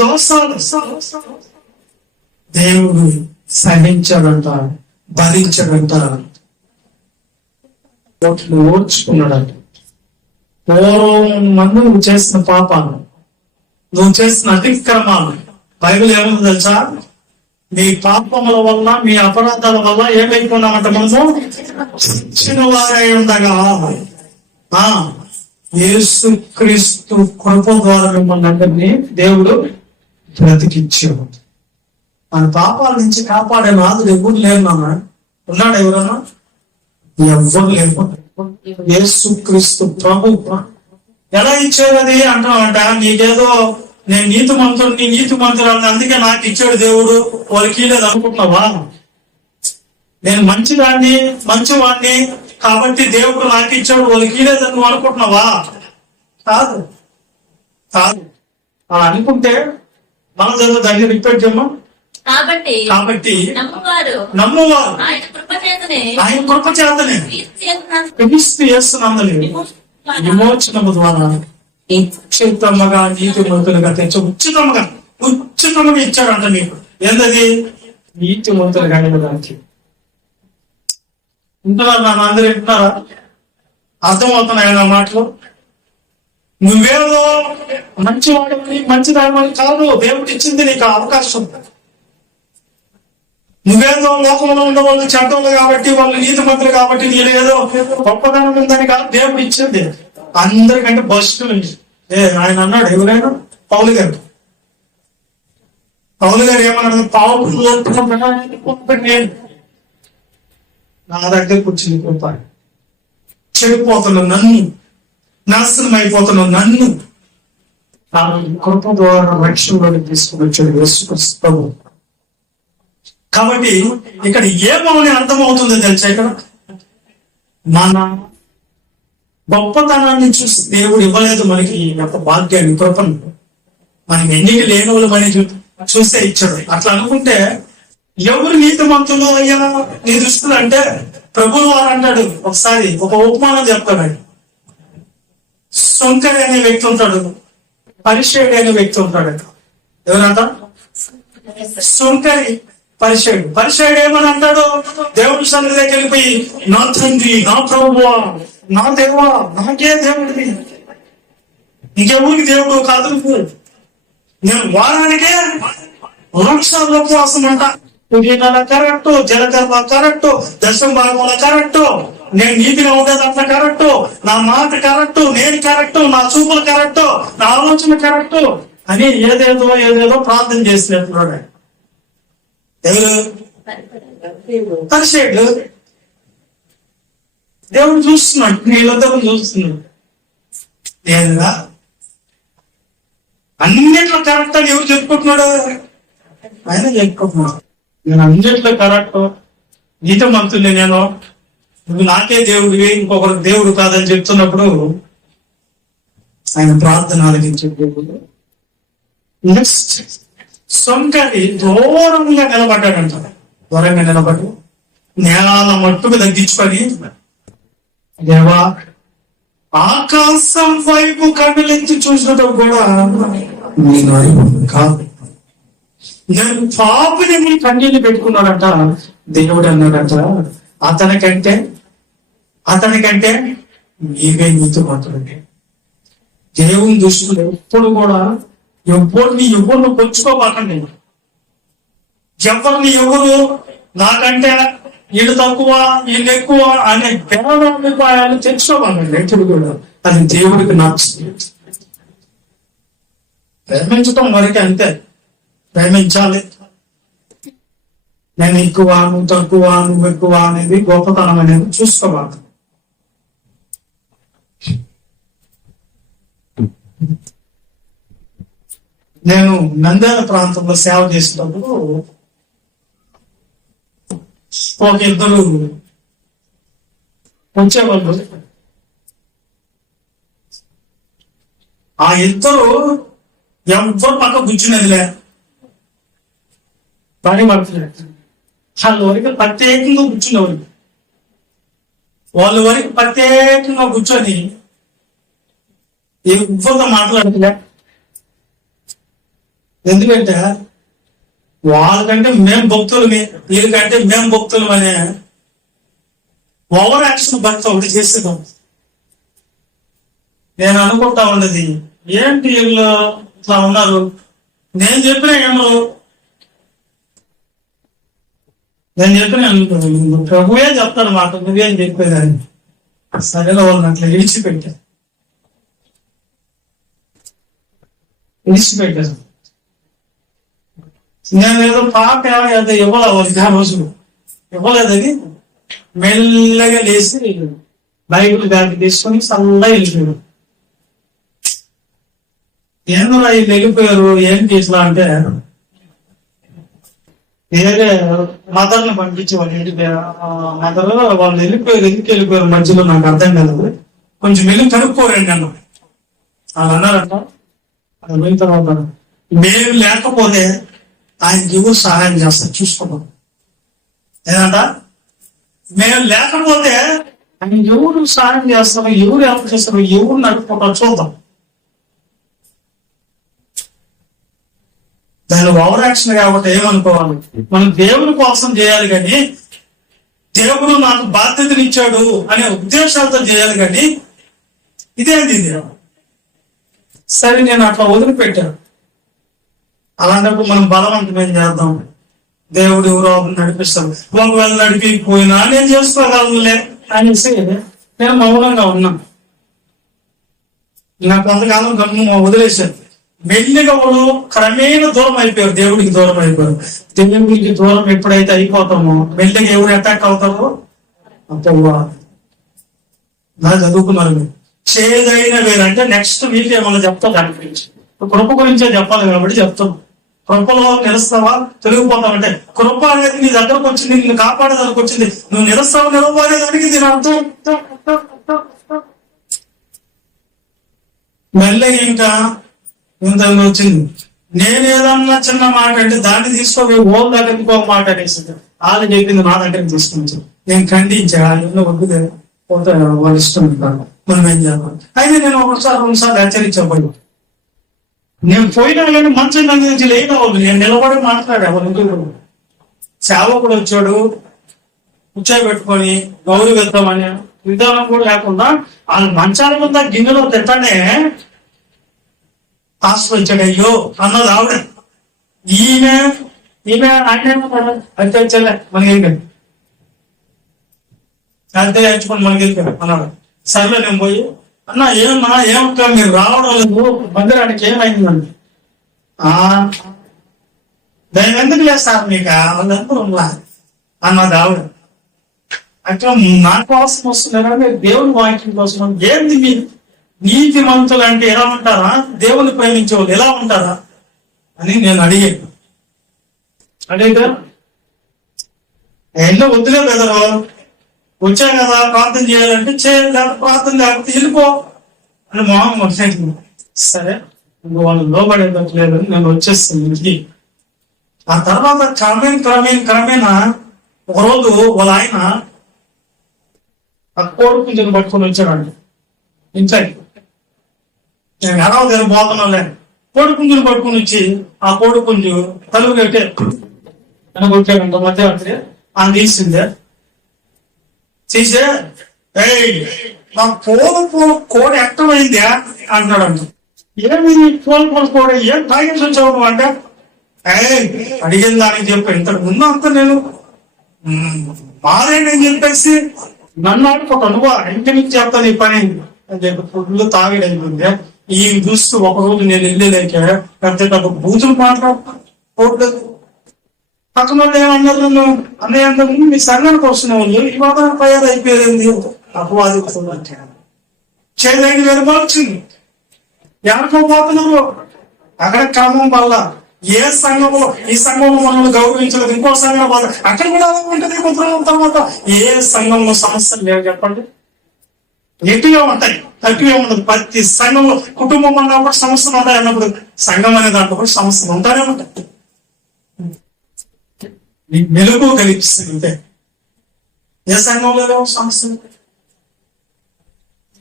దోషాలు దేవుడు సహించాడంట, భరించాడంట, ఓర్చుకున్నాడంట. పూర్వం మంది నువ్వు చేసిన పాపాలు, నువ్వు చేసిన అతిక్రమాలు, బైబిల్ ఏముంది తెలుసా? మీ పాపముల వల్ల, మీ అపరాధాల వల్ల ఏమైపోయినామంట మనము చచ్చిన వారై ఉండగా యేసు క్రీస్తు కృప ద్వారా మిమ్మల్ని అందరినీ దేవుడు బ్రతికించాడు. మన పాపాల నుంచి కాపాడే నాదుడు ఎవరు లేరు నాన్న. ఉన్నాడు ఎవరన్నా? ఎవ్వరు లేరు. యేసు క్రీస్తు ప్రభు. ఎలా ఇచ్చాడు అది అంటామంట? నీకేదో నేను నీతి మంత్రులు అందుకే నాకు ఇచ్చాడు దేవుడు, వాళ్ళకి లేదు అనుకుంటున్నావా? నేను మంచివాడిని కాబట్టి దేవుడు నాకు ఇచ్చాడు, వాళ్ళకి లేదని నువ్వు అనుకుంటున్నావా? కాదు. అలా అనుకుంటే మనం చదువు దగ్గర రిపీట్ చేయమ్మా. కాబట్టి నమ్మువారు ఆయన కృప చేతనే క్రీస్తు యేసునందుని విమోచనము ద్వారా ఉచితముగా నీతిమంతులుగా తెచ్చి ఉచితంగా ఇచ్చాడంట మీకు. ఏంటది? నీతిమంతులుగా దానికి ఇంటున్నారు. నన్ను అందరూ వింటున్నారా? అర్థమవుతున్నాయి నా మాటలు? నువ్వేదో మంచివాడిని మంచిదాని కాదు. దేవుడు ఇచ్చింది నీకు అవకాశం. నువ్వేదో లోకంలో ఉన్న వాళ్ళు చెడ్డలు కాబట్టి, వాళ్ళు నీతిమంతులు కాబట్టి నీలేదో గొప్పదనం ఉందని కాదు దేవుడు ఇచ్చింది. అందరికంటే బస్ట్ ఆయన అన్నాడు. ఎవరైనా పౌలు గారు ఏమన్నాడు? నేను నా దగ్గర కూర్చుని పోతాను, చెడిపోతున్న నన్ను, నాశనం అయిపోతున్న నన్ను కృప ద్వారా రక్షణలోకి తీసుకుని వచ్చాడు యేసుక్రీస్తు. కాబట్టి ఇక్కడ ఏమని అర్థమవుతుందో తెలుసా? ఇక్కడ మన గొప్పతనాన్ని చూసి దేవుడు ఇవ్వలేదు మనకి యొక్క భాగ్యాన్ని, కృపను. మనకి ఎన్నిక లేని వాళ్ళు మనకి చూస్తే ఇచ్చాడు. అట్లా అనుకుంటే ఎవరు నీతిమంతులు అయ్యా నీ దృష్టిలో అంటే ప్రభువు వారు అంటాడు. ఒకసారి ఒక ఉపమానం చెప్తాడు. సొంకరి అనే వ్యక్తి ఉంటాడు, పరిచయుడు అనే వ్యక్తి ఉంటాడు. ఎవరంట? సొంకరి పరిచయుడు ఏమని అంటాడు? దేవుడి సన్నిధి దగ్గరికి వెళ్ళిపోయి, నా తండ్రి, నా ప్రభువా, నా దేవా, నాకే దేవుడివి, ఇంకెవరికి దేవుడు కాదు నువ్వు. నేను వారానికే 1,00,000 ఉపవాసం అంట. పుదీనాల కరెక్టు, జలకర్మ కరెక్టు, దశమ భాగంలో కరెక్టు, నేను నీతిగా ఉండేది అంత కరెక్టు, నా మాట కరెక్టు, నేను కరెక్టు, నా చూపులు కరెక్టు, నా ఆలోచన కరెక్టు అని ఏదేదో ప్రార్థన చేసినట్టున్నాడు. ఎవరు? పరిచయుడు. దేవుడు చూస్తున్నాడు, నీళ్ళతో చూస్తున్నాడు. నేనుగా అన్నిట్లో కరెక్ట్ అని ఎవరు చెప్పుకుంటున్నాడు? ఆయన చెప్పుకుంటున్నాడు. నేను అన్నిట్లో కరెక్ట్, నీతో మంతుల్ని, నేను నువ్వు నాకే దేవుడివి, ఇంకొకరికి దేవుడు కాదని చెప్తున్నప్పుడు ఆయన ప్రార్థన ఆలకించే దేవుడు. నెక్స్ట్ సొంకరి దూరంగా నిలబడ్డాడంట. దూరంగా నిలబడి నేల మట్టుకు తగ్గించుకొని, దేవా, ఆకాశం వైపు కన్నులెత్తి చూసినట్టు కూడా నేను కాదు, నేను పాపిని మీ కన్నీళ్ళు పెట్టుకున్నాడంట. దేవుడు అన్నాడంట, అతనికంటే నీవే నీతిమంతుడండి. దేవుని దృష్టిలో ఎప్పుడు కూడా ఎవరిని పొచ్చుకోవాలండి. ఎవరు నాకంటే వీళ్ళు తక్కువ, వీళ్ళు ఎక్కువ అనే భేదాభిప్రాయాలు తెచ్చుకోవాలండి ఎప్పుడు కూడా. అది దేవుడికి నచ్చుతుంది. ప్రేమించటం వరకే, అంతే. ప్రేమించాలి. నేను ఎక్కువ, నువ్వు తక్కువ, నువ్వు ఎక్కువ అనేది గొప్పతనం అనేది చూసుకోవాలి. నేను నంద్యాల ప్రాంతంలో సేవ చేసేటప్పుడు ఒక ఇద్దరు వచ్చేవాళ్ళు. ఆ ఇద్దరు ఎవరు పక్క కూర్చునేదిలే, పని పడుతున్నారు. వాళ్ళ వరకు ప్రత్యేకంగా కూర్చునేవారు. వాళ్ళ వరకు ప్రత్యేకంగా కూర్చొని ఎవరితో మాట్లాడలే. ఎందుకంటే వాళ్ళకంటే మేం భక్తులని, వీళ్ళకంటే మేం భక్తులం అనే ఓవర్ యాక్షన్ భక్తి ఒకటి చేసేదాం. నేను అనుకుంటా ఉన్నది, ఏంటి వీళ్ళు ఇట్లా ఉన్నారు, నేను చెప్పిన ప్రభువే చెప్తాను మాట, నువ్వేం చెప్పేదాన్ని సరేలో వాళ్ళని అట్లా విడిచిపెట్టారు. నేను ఏదో పాప ఏదో ఇవ్వలేదు ఆ రోజు, ఇవ్వలేదని మెల్లగా లేచి బైబిల్ బ్యాగ్ తీసుకొని చల్లగా వెళ్ళిపోయారు. ఏదో వీళ్ళు వెళ్ళిపోయారు, ఏంటి ఇట్లా అంటే వేరే మదర్ని పంపించి వాళ్ళు మదర్ వాళ్ళు వెళ్ళిపోయారు. ఎందుకు వెళ్ళిపోయారు మధ్యలో నాకు అర్థం కాదు. కొంచెం వెళ్ళి కనుక్కోరండి అన్న వాళ్ళు అన్నారంట. అది పోయిన తర్వాత మేము లేకపోతే ఆయనకి ఎవరు సహాయం చేస్తారు చూసుకోవడం ఏదంట. మేము లేకపోతే ఆయన ఎవరు సహాయం చేస్తారో, ఎవరు హెల్ప్ చేస్తారో, ఎవరు నడుపుకుంటారో చూద్దాం. దాని ఓవర్ యాక్షన్ కాబట్టి ఏమనుకోవాలి, మనం దేవుని కోసం చేయాలి కానీ దేవుడు నాకు బాధ్యతలు ఇచ్చాడు అనే ఉద్దేశాలతో చేయాలి కానీ ఇదేంటి ఇది. సరే నేను అట్లా వదిలిపెట్టాను. అలాంటప్పుడు మనం బలవంతమేం చేద్దాం, దేవుడు ఎవరో నడిపిస్తాడు. ఒకవేళ నడిపిపోయినా నేను చేసుకోగలనులే అనేసి నేను మౌనంగా ఉన్నాను. నాకు కొంతకాలం గమ్ము వదిలేశాను. మెల్లిగా వాళ్ళు క్రమేణా దూరం అయిపోయారు, దేవుడికి దూరం అయిపోయారు. దేవుడికి దూరం ఎప్పుడైతే అయిపోతామో మెల్లిగా ఎవరు అటాక్ అవుతారో అప్పుడు నా చదువుకున్నారు. చేదైన వేరంటే నెక్స్ట్ వీక్ ఏమన్నా చెప్తా దాని గురించి. కృప గురించే చెప్పాలి కాబట్టి చెప్తాం. కృపలో నిలుస్తావా తిరిగిపోతావంటే కృప అనేది నీ దగ్గరకు వచ్చింది, నిన్ను కాపాడేదానికి వచ్చింది. నువ్వు నిలుస్తావు నిలబడేదానికి దీని అర్థం. మెల్లగా ఇంకా ఇంత వచ్చింది. నేనేదన్నా చిన్న మాట అంటే దాన్ని తీసుకో ఓల్ దగ్గరికి ఒక మాట అనేసింది. వాళ్ళు చెప్పింది నా దగ్గరికి తీసుకుని నేను ఖండించా. వాళ్ళు వద్దు పోతే వాళ్ళు ఇష్టం ఉంటారు, మనం ఏం చేయాలి. అయితే నేను ఒకసారి రెండుసార్లు హెచ్చరించబోయి నేను పోయినా కానీ మంచం దగ్గర నుంచి లేకపోదు. నేను నిలబడి మాట్లాడా. వాళ్ళు సేవకుడు వచ్చాడు, కూర్చోబెట్టుకొని గౌరవిద్దామని విధానం కూడా లేకుండా వాళ్ళు మంచాల మీద గిన్నెలో తిట్టనే ఆశ్రయించాడయ్యో అన్నది ఆవిడ. ఈమె ఆయన అంతే చెల్లె మనకి ఏంటండి అంతే నేర్చుకోండి మనకి వెళ్ళిపోయాడు అన్నాడు. సర్లే నేను పోయి అన్న ఏమన్నా ఏమక్క మీరు రావడం లేదు మందిరానికి ఏమైందండి. దాని ఎందుకు లేస్తారు మీకు వాళ్ళందరూ అన్నది ఆవిడ. అట్లా నా కోసం వస్తున్నారా మీరు దేవుని వాక్యం కోసం ఏంది మీరు నీతి మంతులు అంటే ఎలా ఉంటారా, దేవుని ప్రేమించే వాళ్ళు ఎలా ఉంటారా అని నేను అడిగాను. అడిగితే ఎన్నో వద్దులే బెదరు వచ్చా కదా ప్రార్థన చేయాలంటే చేయాలి, ప్రార్థన లేకపోతే వెళ్ళిపో అని మొహం వచ్చేసింది. సరే వాళ్ళు లోబడేటట్లేదు నేను వచ్చేస్తాను ఇంటికి. ఆ తర్వాత క్రమేణా ఒకరోజు వాళ్ళ ఆయన ఆ కోడి పుంజుని పట్టుకొని వచ్చాడండి ఇంట్లోకి. నేను ఎలా దగ్గర పోతున్నాలే కోడి పుంజుని పట్టుకుని వచ్చి ఆ కోడి పుంజు తలుపు కట్టే కొట్టాడంట మధ్య అని తీసిందే. తీసే నా పూల కోడి ఎక్కడైంది అంటాడంట. ఏమి పూల కోడి ఏం తాగేసి వచ్చావు అంటే అడిగిన దానికి చెప్పా. ఇంతకు ముందు అంతా నేను మారేనని చెప్పేసి నన్ను ఆడుకోక నువ్వు ఇంటి నుంచి చెప్తాను ఈ పని అని చెప్పి ఫుడ్లు తాగడైపోయింది. ఈ చూస్తూ ఒకరోజు నేను వెళ్ళలేక పెద్ద బూతులు మాట్లాడలేదు. పక్కన వాళ్ళు ఏమన్నారు నన్ను అన్నయ్య అందరూ మీ సంఘానికి వస్తున్న వాళ్ళు ఇవాళ తయారైపోయింది అపవాది చేయలేని వేరుగా వచ్చింది. ఎవరికోపోతున్నారు అక్కడ క్రమం వల్ల ఏ సంఘంలో ఈ సంఘంలో మనల్ని గౌరవించలేదు ఇంకో సంఘం వల్ల అక్కడ కూడా అలా ఉంటుంది. కొంత తర్వాత ఏ సంఘంలో సమస్యలు లేవు చెప్పండి, ఎక్కువగా ఉంటాయి తక్కువే ఉండదు. ప్రతి సంఘంలో కుటుంబం అన్నప్పుడు సమస్యలు ఉంటాయి అన్నప్పుడు సంఘం అనే దాంట్లో కూడా సమస్యలు ఉంటానే ఉంటాయి. మెలుగు కలిగిస్తుంది అంతే. ఏ సంఘంలో సమస్యలు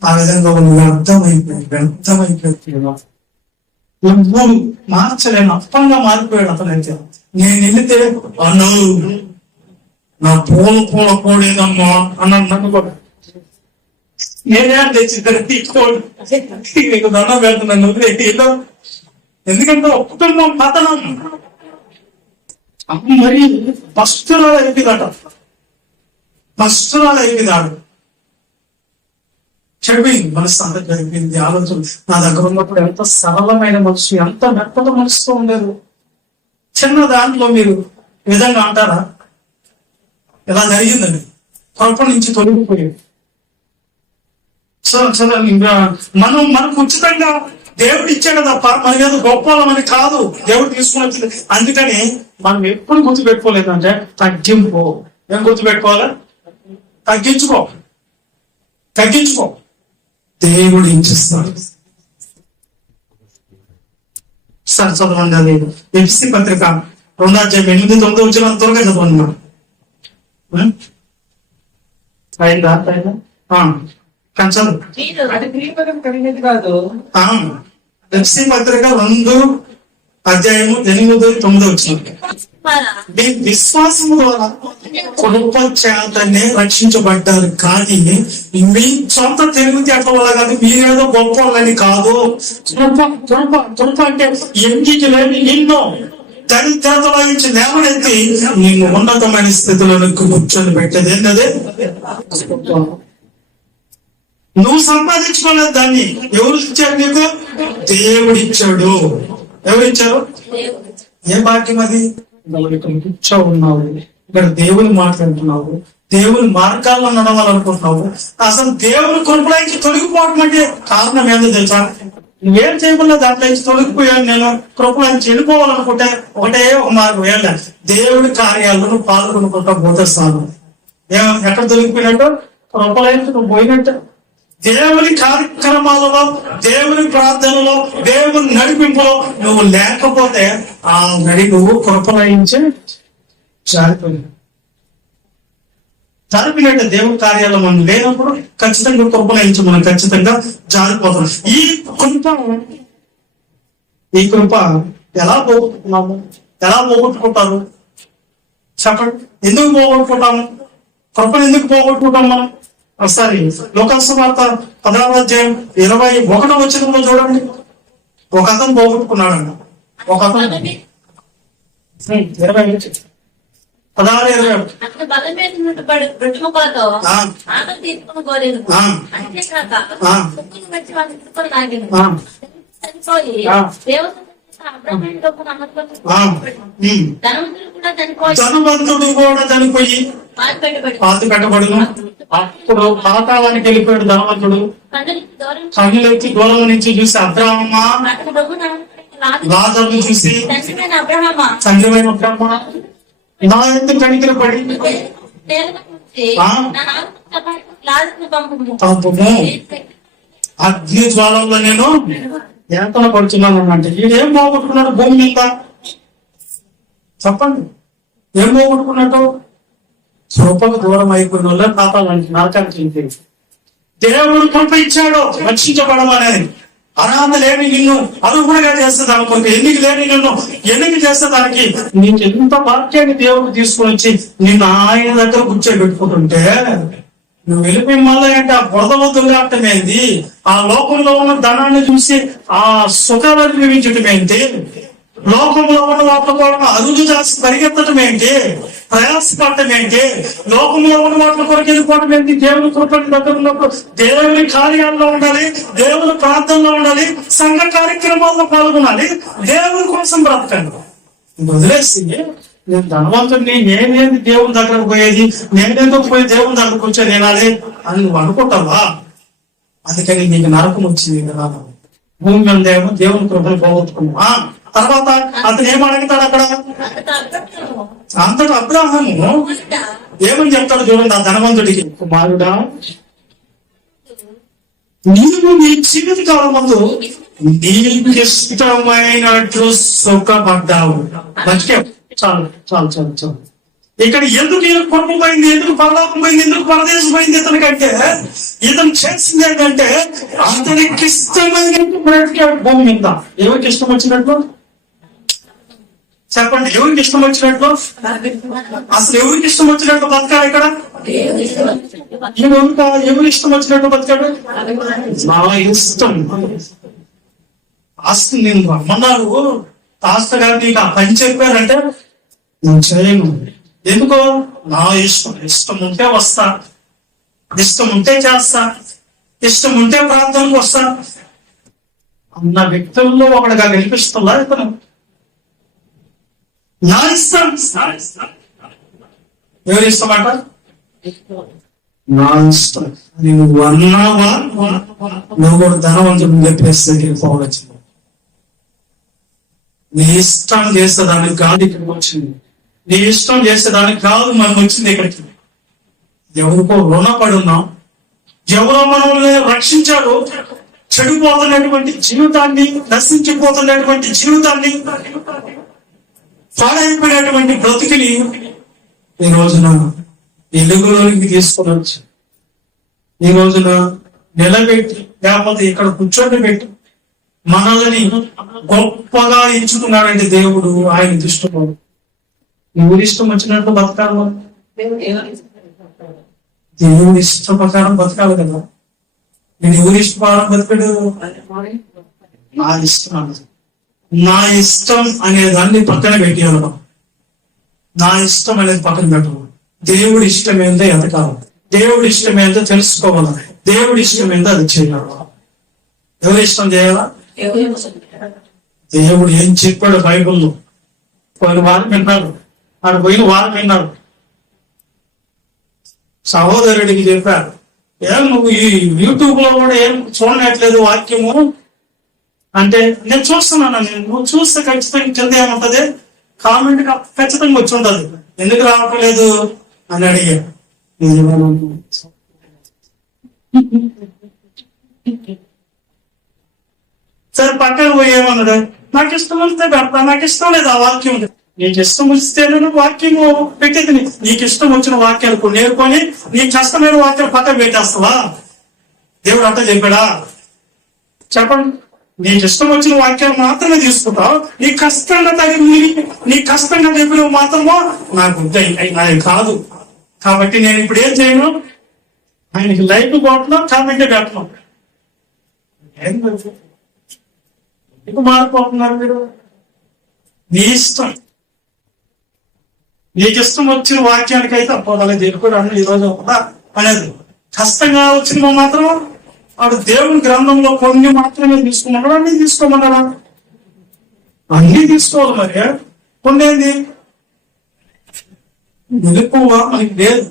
ఆ విధంగా వ్యర్థమైపోయి ఎవ్వరు మార్చలేను అప్పంగా మారిపోయాడు అతనైతే. నేను వెళితే అను నా పూల కోడేదమ్మా అన్నాడు. నన్ను కూడా నేనే తెచ్చి కోడి నీకు దండం పెడుతున్నాను ఏదో. ఎందుకంటే కుటుంబం పతనం మరి పస్తురాలు అయిపోయిందట. పస్తురాలు అయిపోయిందాడు. చెడిపోయింది, మనసు అంతా చెడిపోయింది. ఆలోచన నా దగ్గర ఉన్నప్పుడు ఎంత సరళమైన మనసు, ఎంత మెత్తల మనసుతో ఉండేది. చిన్న దాంట్లో మీరు ఈ విధంగా అంటారా? ఇలా జరిగిందండి, కృప నుంచి తొలగిపోయేది. ఇంకా మనకు ఉచితంగా దేవుడు ఇచ్చాడు తప్ప మన ఏదో గొప్పవాళ్ళమని కాదు దేవుడు తీసుకుని వచ్చింది. అందుకని మనం ఎప్పుడు గుర్తుపెట్టుకోలేదంటే తగ్గింపు. ఏం గుర్తుపెట్టుకోవాలా? తగ్గించుకో. దేవుడు ఇచ్చిస్తాడు. సార్ చదవండి, అది ఎఫ్ఎస్సీ పత్రిక 2:8-9 వచ్చిన త్వరగా చదవండి. అయిందా? కంచదు. అది క్రీపదం కలిగేది కాదు. ఎఫ్ఎస్సీ పత్రిక 2:8-9 వచ్చిన మీ విశ్వాసము ద్వారా కృప చేతనే రక్షించబడ్డారు, కానీ మీ సొంత తెలివితేటల వల్ల కాదు, మీరేదో గొప్ప వాళ్ళని కాదు. కృప అంటే ఎంగికి లేని నిన్ను దరిద్రతలో ఇచ్చి లేవనెత్తి నిన్ను ఉన్నతమైన స్థితిలో కూర్చొని పెట్టేది ఏంటది? నువ్వు సంపాదించుకోలేదు దాన్ని. ఎవరు ఇచ్చారు నీకు? దేవుడు ఇచ్చాడు. ఎవరు ఇచ్చారు? ఏ భాగ్యం అది? కూర్చో ఉన్నావు, ఇక్కడ దేవుని మాట్లాడుతున్నావు, దేవుని మార్గాల్లో నడవాలనుకుంటున్నావు. అసలు దేవుని కృపలోంచి తొలగిపోవడం అంటే కారణం ఏందో తెలుసా? నువ్వేం చేయకుండా దాంట్లో నుంచి తొలగిపోయాను, నేను కృపలోంచి వెళ్ళిపోవాలనుకుంటే ఒకటే ఒక మార్గం. వెళ్ళా దేవుడి కార్యాలను పాల్గొనుకుంటా పోతే చాలు. ఎక్కడ తొలగిపోయినట్టు? కృపలోంచి నువ్వు పోయినట్టు. దేవుని కార్యక్రమాలలో, దేవుని ప్రార్థనలో, దేవుని నడిపింపులో నువ్వు లేకపోతే ఆ నువ్వు కృపలయించి జారిపోయినట్టే. దేవుని కార్యాలయం మనం లేనప్పుడు ఖచ్చితంగా కృపలయించి మనం ఖచ్చితంగా జారిపోతాం. ఈ కృప ఎలా పోగొట్టుకున్నాము? ఎలా పోగొట్టుకుంటారు చెప్పండి? ఎందుకు పోగొట్టుకుంటాము? కృపను ఎందుకు పోగొట్టుకుంటాం మనం? ఒకసారి లోకాసువార్త 16:21 వచనంలో చూడండి. ఒక అతను పోగొట్టుకున్నాడంట. ఒక అతను 16:21 ధనవంతుడు కూడా చనిపోయి పాతి పెట్టబడును. అప్పుడు పాతాళానికి వెళ్ళిపోయాడు ధనవంతుడు. కన్నులెత్తి దూరం నుంచి చూసి అబ్రాహ్మ, లాజరును చూసి తండ్రివైన అబ్రాహ్మ నా ఎందుకు కనికరపడి అగ్ని జ్వాలంలో నేను ఎంతలో పడుతున్నాను అంటే ఈడేం పోగొట్టుకున్నాడు భూమి మీద? చెప్పండి, ఏం పోగొట్టుకున్నట్టు? కృపకు దూరం అయిపోయిన వాళ్ళ పాపాలని నరకానికి వెళ్ళిపోయింది. దేవుడు కృప ఇచ్చాడు రక్షించబడమనేది. అర్హత లేని నిన్ను అర్హుడుగా చేస్తే దానికి, ఎన్నిక లేని నిన్ను ఎన్నిక చేస్తే దానికి నీకు ఎంత వాక్యాన్ని దేవుడు తీసుకుని వచ్చి నిన్ను ఆయన దగ్గర కూర్చోబెట్టుకుంటుంటే నువ్వు వెళ్ళిపోయి మళ్ళీ అంటే ఆ బురదలో దొంగటం ఏంటి? ఆ లోకంలో ఉన్న ధనాన్ని చూసి ఆ సుఖాలను నిర్మించటం ఏంటి? లోకంలో ఉన్న వాటిలో అరుగు చేసి పరిగెత్తడం ఏంటి? ప్రయాసపడటం ఏంటి? లోకంలో ఉన్న వాటిల కొరకు వెళ్ళిపోవడం ఏంటి? దేవుని కృపని దగ్గర ఉన్నప్పుడు దేవుని కార్యాల్లో ఉండాలి, దేవుని ప్రార్థనలో ఉండాలి, సంఘ కార్యక్రమాల్లో పాల్గొనాలి, దేవుని కోసం బ్రతకండి. వదిలేసి నేను ధనవంతుడిని, నేనేది దేవుని దగ్గరకు పోయేది, నేనెందుకు పోయి దేవుని దగ్గరకు వచ్చేది వినాలి అని నువ్వు అనుకుంటావా? అందుకని నీకు నరకం వచ్చింది కదా. భూమి మీద ఏమో దేవుని కృపను పోగొట్టుకున్నా. తర్వాత అతను ఏం అడుగుతాడు అక్కడ? అంతటా అబ్రాహాము ఏమని చెప్తాడు చూడండి ఆ ధనవంతుడికి, కుమారుడా నీవు నీ జీవిత కాలం ముందు నీకు ఇష్టమైనట్లు సుఖపడ్డావు. బతికే చాలు చాలు చాలు చాలు. ఇక్కడ ఎందుకు ఈయన కుటుంబం పోయింది, ఎందుకు పరలోకం పోయింది, ఎందుకు పరదేశం పోయింది ఇతనికంటే ఇతను చేసింది ఏంటంటే అతనికి ఇష్టమైనట్టు బ్రతికాడు భూమి మీద. ఎవరికి ఇష్టం వచ్చినట్లు చెప్పండి? ఎవరికి ఇష్టం వచ్చినట్లు? అసలు ఎవరికి ఇష్టం వచ్చినట్టు బతకాడు ఇక్కడ? ఎవరు ఇష్టం వచ్చినట్టు బతకాడు? నా ఇష్టం. ఆస్తి నేను రమ్మన్నారు, ఆస్తి గారు నీకు ఆ పని చెప్పారంటే నేను చేయను. ఎందుకో నా ఇష్టం. ఇష్టం ఉంటే వస్తా, ఇష్టం ఉంటే చేస్తా. ఇష్టం ఉంటే ప్రార్థనకు వస్తా అన్న వ్యక్తుల్లో ఒకటిగా కనిపిస్తుందా ఇతను? నా ఇష్టం. ఎవరి ఇష్టం అంట? నా ఇష్టం. నువ్వు అన్నావా నువ్వు కూడా ధనవంతుడు చెప్పేసి దగ్గరికి పోవచ్చు. నీ ఇష్టం చేసేదానికి కాదు ఇక్కడికి వచ్చింది. నీ ఇష్టం చేసేదానికి కాదు మనం వచ్చింది ఇక్కడికి. ఎవరికో రుణపడి ఉన్నాం. ఎవరో మనల్ని రక్షించాడు. చెడిపోతున్నటువంటి జీవితాన్ని, నశించిపోతున్నటువంటి జీవితాన్ని, పాడైపోయినటువంటి బ్రతికిని ఈ రోజున వెలుగులోనికి తీసుకుని వచ్చి ఈ రోజున నిలబెట్టి, లేకపోతే ఇక్కడ కూర్చొని పెట్టి మనల్ని గొప్పగా ఎంచుకున్నాడంటే దేవుడు ఆయన దృష్టిలో. ఎవరి ఇష్టం వచ్చినట్టు బతకాలి. దేవుడి ఇష్ట ప్రకారం బతకాలి కదా. నేను ఎవరి ఇష్ట ప్రకారం బతకడు. నా ఇష్టం అన్నది. నా ఇష్టం అనే దాన్ని పక్కన పెట్టేయాలి. నా ఇష్టం అనేది పక్కన పెట్టాలి. దేవుడి ఇష్టం ఏందో ఎదకాలి. దేవుడి ఇష్టం ఏందో తెలుసుకోవాలి. దేవుడి ఇష్టం ఏందో అది చేయాలి. ఎవరి ఇష్టం చేయాలా? దేవుడు ఏం చెప్పాడు బైబిల్లో? పోయిన వారం విన్నాడు. ఆడు పోయిన వారం విన్నాడు. సహోదరుడికి చెప్పారు, ఏం నువ్వు ఈ యూట్యూబ్ లో కూడా ఏం చూడనట్లేదు వాక్యము అంటే, నేను చూస్తున్నాను. నువ్వు చూస్తే ఖచ్చితంగా కింద ఏముంటది, కామెంట్ ఖచ్చితంగా వచ్చి ఉంటది. ఎందుకు రావట్లేదు అని అడిగా. సరే పక్కన పోయి ఏమన్నాడు, నాకు ఇష్టం వస్తే పెడతా, నాకు ఇష్టం లేదు ఆ వాక్యం. నీకు ఇష్టం వస్తే వాక్యము పెట్టేది. నీకు ఇష్టం వచ్చిన వాక్యాలు నేర్కొని నీకు కష్టమైన వాక్యాలు పక్కన పెట్టేస్తావా? దేవుడు అంతా చెప్పాడా? చెప్పండి. నీకు ఇష్టం వచ్చిన వాక్యాలు మాత్రమే తీసుకుంటావు. నీ కష్టంగా తగిలి నీ కష్టంగా చెప్పినవి మాత్రమో నాకు అది కాదు. కాబట్టి నేను ఇప్పుడు ఏం చేయను, ఆయనకి లైక్ కొట్టను, కామెంటే పెట్టను. ఏం ఇప్పుడు మారిపోతున్నారు మీరు. నీ ఇష్టం. నీకు ఇష్టం వచ్చిన వాక్యానికి అయితే అలా చెప్పాడు అన్న ఈరోజు అనేది. కష్టంగా వచ్చిన మాత్రం వాడు దేవుని గ్రంథంలో కొన్ని మాత్రమే తీసుకున్నాడు. అన్ని తీసుకోమన్నాడా? అన్ని తీసుకోవాలి. మరి కొన్ని ఏంది నిలుపుగా మనకి లేదు.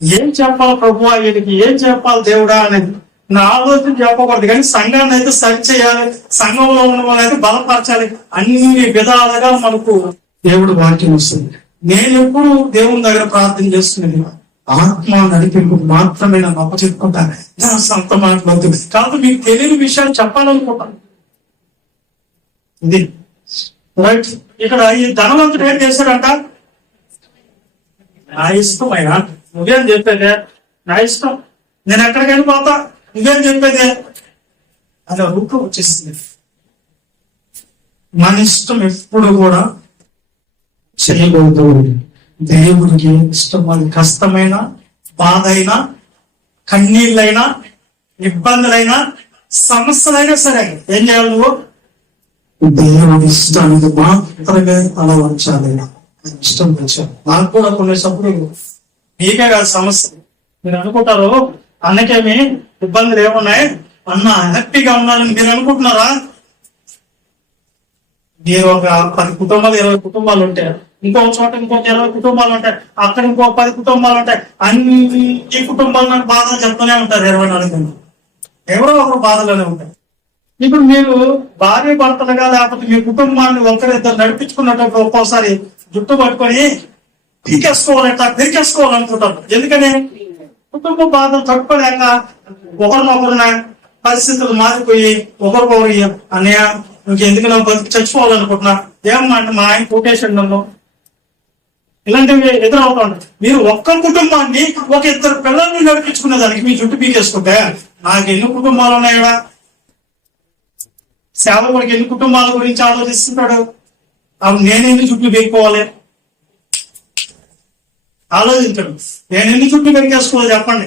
ఏం చెప్పాలి ప్రభు, వీడికి ఏం చెప్పాలి దేవుడా అనేది నా ఆలోచన చెప్పకూడదు. కానీ సంఘాన్ని అయితే సరి చేయాలి, సంఘంలో ఉన్న వాళ్ళైతే బలపరచాలి. అన్ని విధాలుగా మనకు దేవుడు వాక్యం వస్తుంది. నేను ఎప్పుడు దేవుని దగ్గర ప్రార్థన చేస్తున్నది ఆత్మ నడిపింపు మాత్రమే నన్ను అప్పచెప్పుకుంటాను. నా సొంత మాటలు కాదు, మీకు తెలియని విషయాలు చెప్పాలనుకుంటాను. ఇది రైట్. ఇక్కడ ఈ ధనవంతుడు ఏం చేశాడంట? నా ఇష్టం అయినా నువ్వేం చెప్పేదే, నా ఇష్టం, నేను ఎక్కడికైనా పోతా, నువ్వేం చెప్పేదే అదే రూపం వచ్చేసింది. మన ఇష్టం ఎప్పుడు కూడా చేయకూడదు. దేవుడికి ఇష్టం. అది కష్టమైన, బాధ అయినా, కన్నీళ్ళైనా, ఇబ్బందులైనా, సమస్యలైనా సరే ఏం చేయాలి? నువ్వు దేవుడి ఇష్టానికి మాత్రమే అలా ఉంచాలి. ఇష్టం వచ్చాను. నాకు కూడా కొన్ని సభ్యులు మీకే కాదు సమస్య. మీరు అనుకుంటారు అన్నకేమి ఇబ్బందులు ఏమున్నాయి, అన్న హ్యాపీగా ఉన్నారని మీరు అనుకుంటున్నారా? మీరు ఒక 10 కుటుంబాలు 20 కుటుంబాలు ఉంటాయి, ఇంకో చోట ఇంకొక 20 కుటుంబాలు ఉంటాయి, అక్కడ ఇంకో 10 కుటుంబాలు ఉంటాయి. అన్ని కుటుంబాలు నాకు బాధలు చెప్తూనే ఉంటారు 24 గంటలు. ఎవరో ఒకరు బాధలోనే ఉంటాయి. ఇప్పుడు మీరు భార్య భర్తలుగా లేకపోతే మీ కుటుంబాన్ని ఒకరిద్దరు నడిపించుకున్నట్టు ఒక్కోసారి జుట్టు పట్టుకొని పెరికేసుకోవాలనుకుంటారు. ఎందుకని? కుటుంబ బాధలు తట్టుకోలేక ఒకరినొకరున పరిస్థితులు మారిపోయి ఒకరికొకరు అన్నయ్య ఇంకెందుకు నా బతికి చచ్చిపోవాలనుకుంటున్నా, ఏమంటే మా ఆయన కోటేషన్ నన్ను, ఇలాంటివి ఎదురవుతా ఉంటాయి. మీరు ఒక్క కుటుంబాన్ని ఒక 2 పిల్లల్ని నడిపించుకునే దానికి మీ జుట్టు పీకేసుకుంటే నాకు ఎన్ని కుటుంబాలు ఉన్నాయా? సేవకుడికి ఎన్ని కుటుంబాల గురించి ఆలోచిస్తున్నాడు? అప్పుడు నేనెన్ని జుట్లు పీక్కోవాలి? ఆలోచించడు. నేను ఎన్ని చుట్టూ పెరిగేసుకోవాలి చెప్పండి.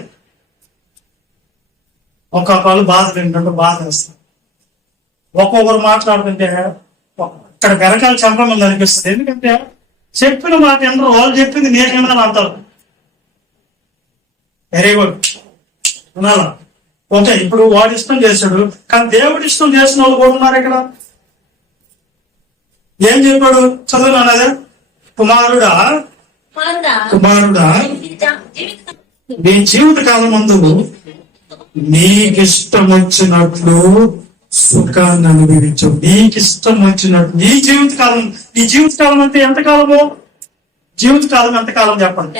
ఒక్కొక్కరు బాధ ఏంటంటే బాధ వేస్తారు. ఒక్కొక్కరు మాట్లాడుతుంటే ఇక్కడ వెనకాల చంపమని అనిపిస్తుంది. ఎందుకంటే చెప్పిన మాట ఏంటో వాళ్ళు చెప్పింది నేనేమని అంటారు. వెరీ గుడ్, వినాలా? ఓకే, ఇప్పుడు వాడు ఇష్టం చేశాడు, కానీ దేవుడు ఇష్టం చేసిన వాళ్ళు కూడా ఉన్నారు ఇక్కడ. ఏం చెప్పాడు చదువు అన్నదే, కుమారుడా నీ జీవిత కాలం ముందు నీకిష్టం వచ్చినట్లు సుఖాన్ని అనుభవించు. నీకిష్టం వచ్చినట్టు నీ జీవితకాలం అంటే ఎంతకాలము? జీవితకాలం ఎంతకాలం చెప్పండి?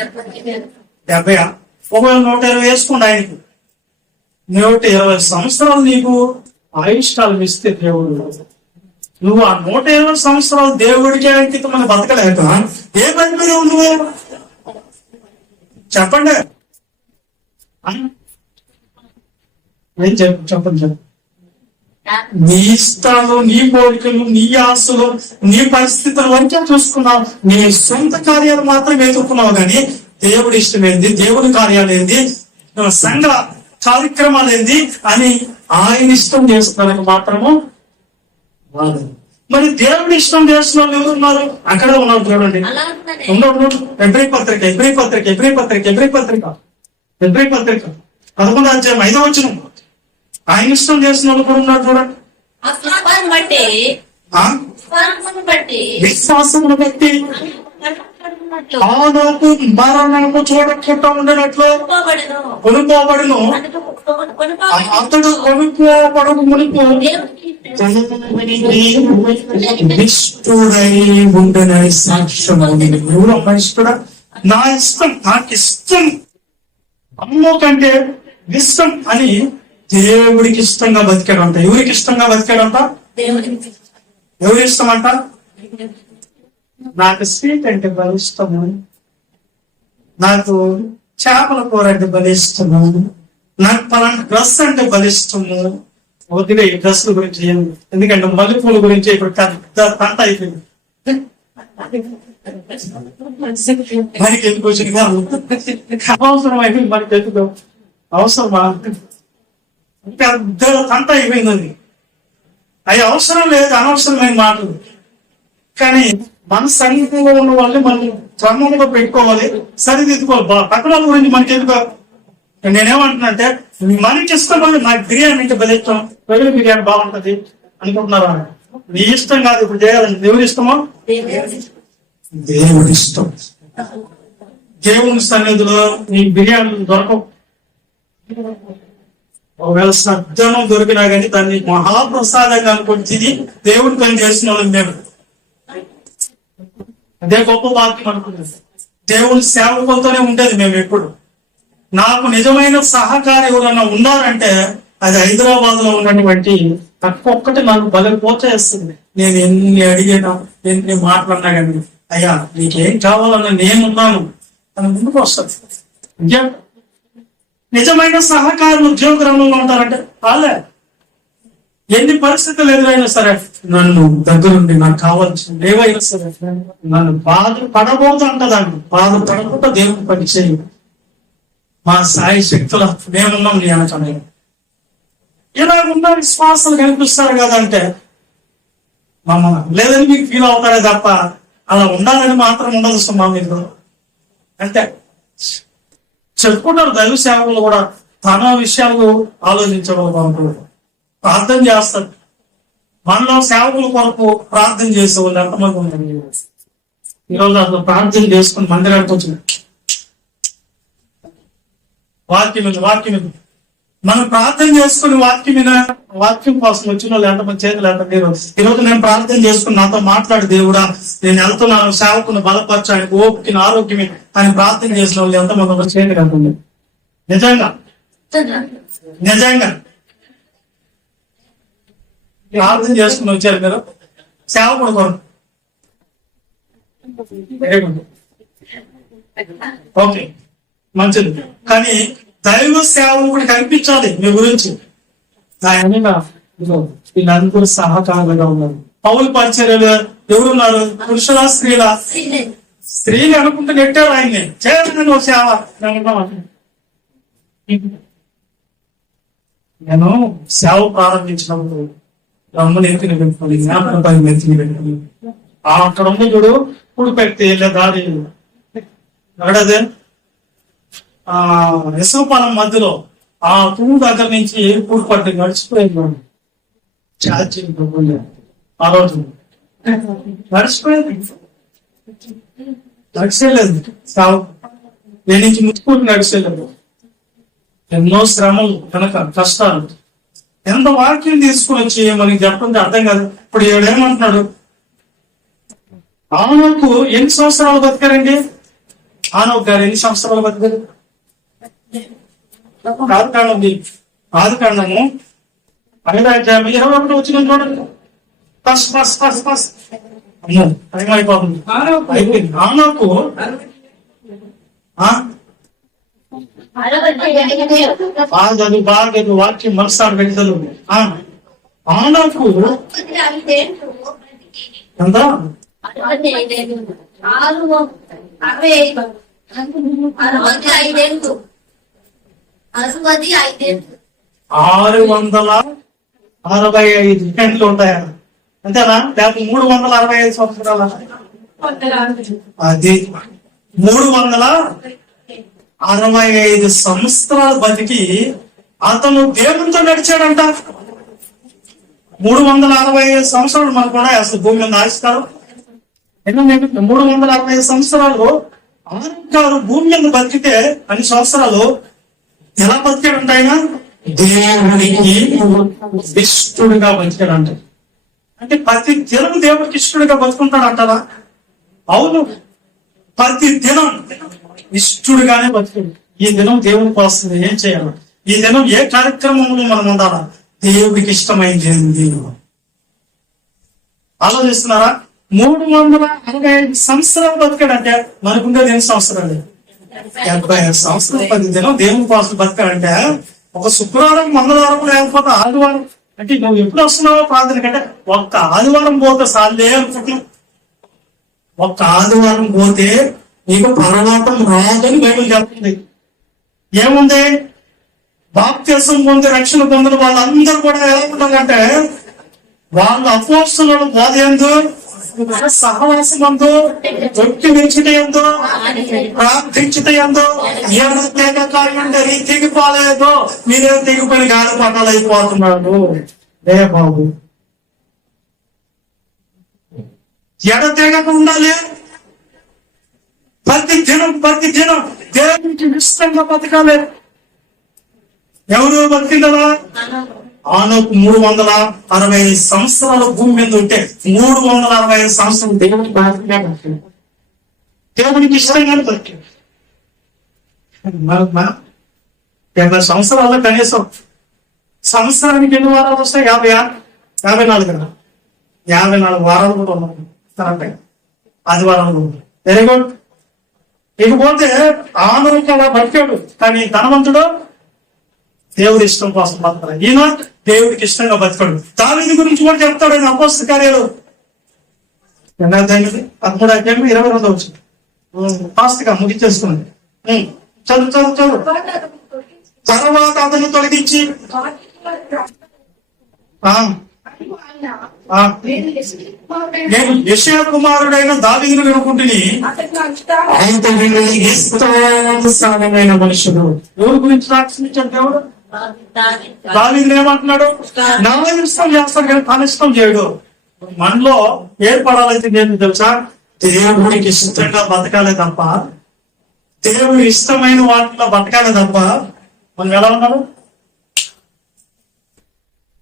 70. ఒకవేళ 120 వేసుకోండి. ఆయనకు 120 సంవత్సరాలు నీకు ఆయుష్కాలం ఇస్తే దేవుడు, నువ్వు ఆ 120 సంవత్సరాలు దేవుడికి అంకితమని బతకలేక ఏ పని మీద నువ్వు చెప్పండి. ఏం చెప్పండి. నీ ఇష్టాలు, నీ కోరికలు, నీ ఆశలు, నీ పరిస్థితులు వరకే చూసుకున్నావు. నీ సొంత కార్యాలు మాత్రం ఎదుర్కొన్నావు, కానీ దేవుడి ఇష్టం ఏంది, దేవుడి కార్యాలు ఏంది, సంఘ కార్యక్రమాలు ఏంది అని ఆయన ఇష్టం చేస్తున్నానికి మాత్రము. మరి దేవుడి ఇష్టం చేస్తున్న వాళ్ళు ఎవరు ఉన్నారు? అక్కడే ఉన్నారు చూడండి. ఎబ్రీ పత్రిక 11వ అధ్యాయం 5వ వచనం. ఆయన ఇష్టం చేసిన వాళ్ళు కూడా ఉన్నారు చూడండి. విశ్వాసమును బట్టి ఆనోకు మరణము చూడకుండా ఉండినట్లు కొనుక్కోబడును. అతడు కొనుక్కోబడు మునుపు ఇష్టుడై ఉండని సాక్ష్యం. ఇష్టడా? నా ఇష్టం, నాకు ఇష్టం అమ్మో కంటే ఇష్టం అని దేవుడికి ఇష్టంగా బతికాడంట. ఎవరికి ఇష్టంగా బతికాడంట? ఎవరి ఇష్టం అంట? నాకు స్వీట్ అంటే బలిష్టము, నాకు చేపల కూర అంటే బలిష్టము, నాకు పలాంటి డ్రెస్ అంటే బలిష్టము. వదిలే ఈ డ్రెస్ల గురించి, ఎందుకంటే మల్లెపూల గురించి ఇప్పుడు పెద్ద పంట అయిపోయింది. మనకి ఎందుకు వచ్చింది? అవసరం అయిపోయింది. మనకి ఎందుకు అవసరమా? పెద్ద పంట అయిపోయింది. అవి అవసరం లేదు, అనవసరమైన మాటలు. కానీ మన సంగీతంలో ఉన్న వాళ్ళని మనం క్రమంలో పెట్టుకోవాలి, సరిదిద్దుకోవాలి. పక్కన గురించి మనకి ఎందుకు? నేనేమంటున్నానంటే, మనకి ఇష్టం, నాకు బిర్యానీ అంటే బలి ఇష్టం, వెలుగు బిర్యానీ బాగుంటది అనుకుంటున్నారా? నీ ఇష్టం కాదు ఇప్పుడు చేయాలని. దేవుడి ఇష్టమో? దేవుడి ఇష్టం. దేవుని సన్నిధిలో నీ బిర్యానీ దొరకవు. ఒకవేళ సజ్జనం దొరికినా కానీ దాన్ని మహాప్రసాదంగా అనుకుని తిని దేవుడి పని చేసిన వాళ్ళని మేము. అదే గొప్ప వాక్యం అనుకున్నాం. దేవుని సేవకులతోనే ఉండేది మేము ఎప్పుడు. నాకు నిజమైన సహకారి ఎవరైనా ఉన్నారంటే అది హైదరాబాద్ లో ఉన్నటువంటి ఒక్కటి నాకు బలి పోచేస్తుంది. నేను ఎన్ని అడిగినా, ఎన్ని మాట్లాడినా కానీ, అయ్యా నీకేం కావాలన్నా నేనున్నాను అని ముందుకు వస్తుంది. నిజమైన సహకారులు ఉద్యోగ రంగంలో ఉంటారంటే వాళ్ళే. ఎన్ని పరిస్థితులు ఎదురైనా సరే నన్ను దగ్గరుండి నాకు కావాల్సిన ఏవైనా సరే నన్ను బాధపడబోతు అంటదాన్ని. బాధపడకుండా దేవుని పని చేయి. మా సాయి శక్తుల మేమున్నాం నీ అనకనే. ఇలా ఉన్న విశ్వాసాలు కనిపిస్తారు కదంటే మమ్మల్ని లేదని మీకు ఫీల్ అవుతారే తప్ప అలా ఉండాలని మాత్రం ఉండదు సుమా మీరు. అంటే చెప్పుకుంటారు దైవ సేవకులు కూడా తన విషయాలు ఆలోచించగలుగుతారు, ప్రార్థన చేస్తారు. మనలో సేవకుల కొరకు ప్రార్థన చేసే వాళ్ళు ఎంతమంది ఉన్నారు? ఈరోజు అసలు ప్రార్థన చేసుకుని మందిరానికి వచ్చింది వాక్యం మనం ప్రార్థన చేసుకుని వాక్యం కోసం వచ్చిన వాళ్ళు ఎంతమంది చేతులు ఎంత మీరు? ఈరోజు నేను ప్రార్థన చేసుకుని నాతో మాట్లాడు దేవుడా, నేను వెళ్తున్నాను, సేవకుని బలపరచానికి ఓపికని ఆరోగ్యమే అని ప్రార్థన చేసిన వాళ్ళు ఎంతమంది ఒక చేతులు ఎంత? నిజంగా ప్రార్థన చేసుకుని వచ్చారు మీరు సేవకుడు కొరకు. ఓకే, మంచిది. కానీ దైవ సేవకుడు కనిపించాలి మీ గురించి. వీళ్ళందరూ సహకారులుగా ఉన్నారు. పౌలు పరిచర్యలు ఎవరున్నారు? పురుషుల స్త్రీల? స్త్రీలు అనుకుంటూ నెట్టారు ఆయన్ని. చేయాలని సేవ. నేను సేవ ప్రారంభించినప్పుడు అమ్మని ఎత్తిని పెట్టుకోండి, జ్ఞాపకం ఎత్తిని పెట్టుకోండి. అక్కడ ఉంది చూడు పుడు పెట్టి దాడి ఎవడదే యశోపాలం మధ్యలో ఆ పువ్వు దగ్గర నుంచి పూడి పట్టి నడిచిపోయింది ఛార్జింగ్ ఆ రోజు నడిచిపోయింది, నడిచేలేదు. సాగు నేను నుంచి ముట్టుకుంటూ నడిచేలేదు. ఎన్నో శ్రమలు కనుక కష్టాలు, ఎంత వాక్యం తీసుకుని వచ్చి మనకి చెప్పండి అర్థం కాదు. ఇప్పుడు ఏమంటున్నాడు, ఆనోకు ఎన్ని సంవత్సరాలు బతికారండి? ఆనోకు గారు ఎన్ని సంవత్సరాలు బతికారు? ఆదికాండము 5వ అధ్యాయం 21 వచ్చిన చూడండి. First first first first time అయిపోతుంది. ఆనోకు బాగా వాక్యం మనసాడు వెళ్తారు. ఆనోకు ఎంత 665 సెకండ్లు ఉంటాయా? అంతేనా? లేకపోతే 365 సంవత్సరాల? అది 365 సంవత్సరాలు బతికి అతను దేవునితో నడిచాడంట. 365 సంవత్సరాలు మనకు కూడా అసలు భూమి మీద ఆశిస్తారు. 365 సంవత్సరాలు ఆరోగ్యాలు భూమి మీద బతికితే అన్ని సంవత్సరాలు ఎలా బతికాడంట? ఆయన దేవునికి ఇష్టడుగా బతికాడంట. అంటే ప్రతి దినం దేవుడికి ఇష్టడుగా బతుకుంటాడు అంటారా? అవును, ప్రతి దినం ఇష్టడుగానే బతికాడు. ఈ దినం దేవునికి వస్తుంది, ఏం చేయాలి? ఈ దినం ఏ కార్యక్రమంలో మనం ఉండాలా? దేవుడికి ఇష్టమైంది ఏంది ఆలోచిస్తున్నారా? 365 సంవత్సరాలు బతికాడంటే మనకుండేది ఎన్ని సంవత్సరాలు? 75 సంవత్సరాలు. 10 దినం దేవుని కోసం బతికాడంటే ఒక శుక్రవారం, మంగళవారం లేకపోతే ఆదివారం అంటే నువ్వు ఎప్పుడు వస్తున్నావో ప్రార్థన కంటే ఒక్క ఆదివారం పోతే సార్లే అనుకుంటున్నావు. ఒక్క ఆదివారం పోతే నీకు పరలోకం రాదని బైబిల్ చెప్తుంది. ఏముంది? బాప్తిసం పొంది రక్షణ పొందిన వాళ్ళందరూ కూడా ఎలా ఉంటారంటే వాళ్ళు అపోస్తలుల బోధ యందు, సహవాసమందు, వ్యక్తి వించుట యందు, ప్రార్థించుట యందు ఎవరు తెగకాయండి తెగిపోలేదు. మీరేం తెగిపోయిన గాలి పట్టాలు అయిపోతున్నాడు. రే బాబు, ఎడ తెగక ఉండాలి. ప్రతి దినం దేవునికి ఇష్టంగా బతకాలి. ఎవరు బతికిందా? ఆనోకు 365 సంవత్సరాలు భూమి మీద ఉంటే 365 సంవత్సరాలు దేవునికి ఇష్టంగానే బతికాడు. 80 సంవత్సరాల్లో కనీసం సంవత్సరానికి ఎన్ని వారాలు వస్తాయి? 54 వారాలు కూడా ఉన్నాయి. ఆదివారాలు ఉన్నాయి. Very good. ఇకపోతే ఆనోకు అలా బతికాడు, కానీ ధనవంతుడు దేవుడి ఇష్టం కోసం బతకాలి. ఈయన దేవుడికి ఇష్టంగా బతకడు. దావీదు గురించి కూడా చెప్తాడు ఆయన అపోస్తల కార్యాలు 13వ అధ్యాయం 22వ వచనం. ఫాస్ట్ గా ముగించేసుకోండి. చదువు. తర్వాత అతను తొలగించి నేను యెషయా కుమారుడైన దావీదును వినుకుంటుని ఇష్టానుసారమైన మనుషుడు. ఎవరి గురించి రాక్షించాడు దేవుడు? దావీదును ఏమంటున్నాడు? నా ఇష్టం చేస్తాడు కానీ తన ఇష్టం చేయడు. మనలో ఏర్పడాలైతే నేను తెలుసా? దేవుడికి ఇష్టంగా బతకాలే తప్ప, దేవుడి ఇష్టమైన వాటిలో బతకాలే తప్ప మనం ఎలా ఉన్నాడు?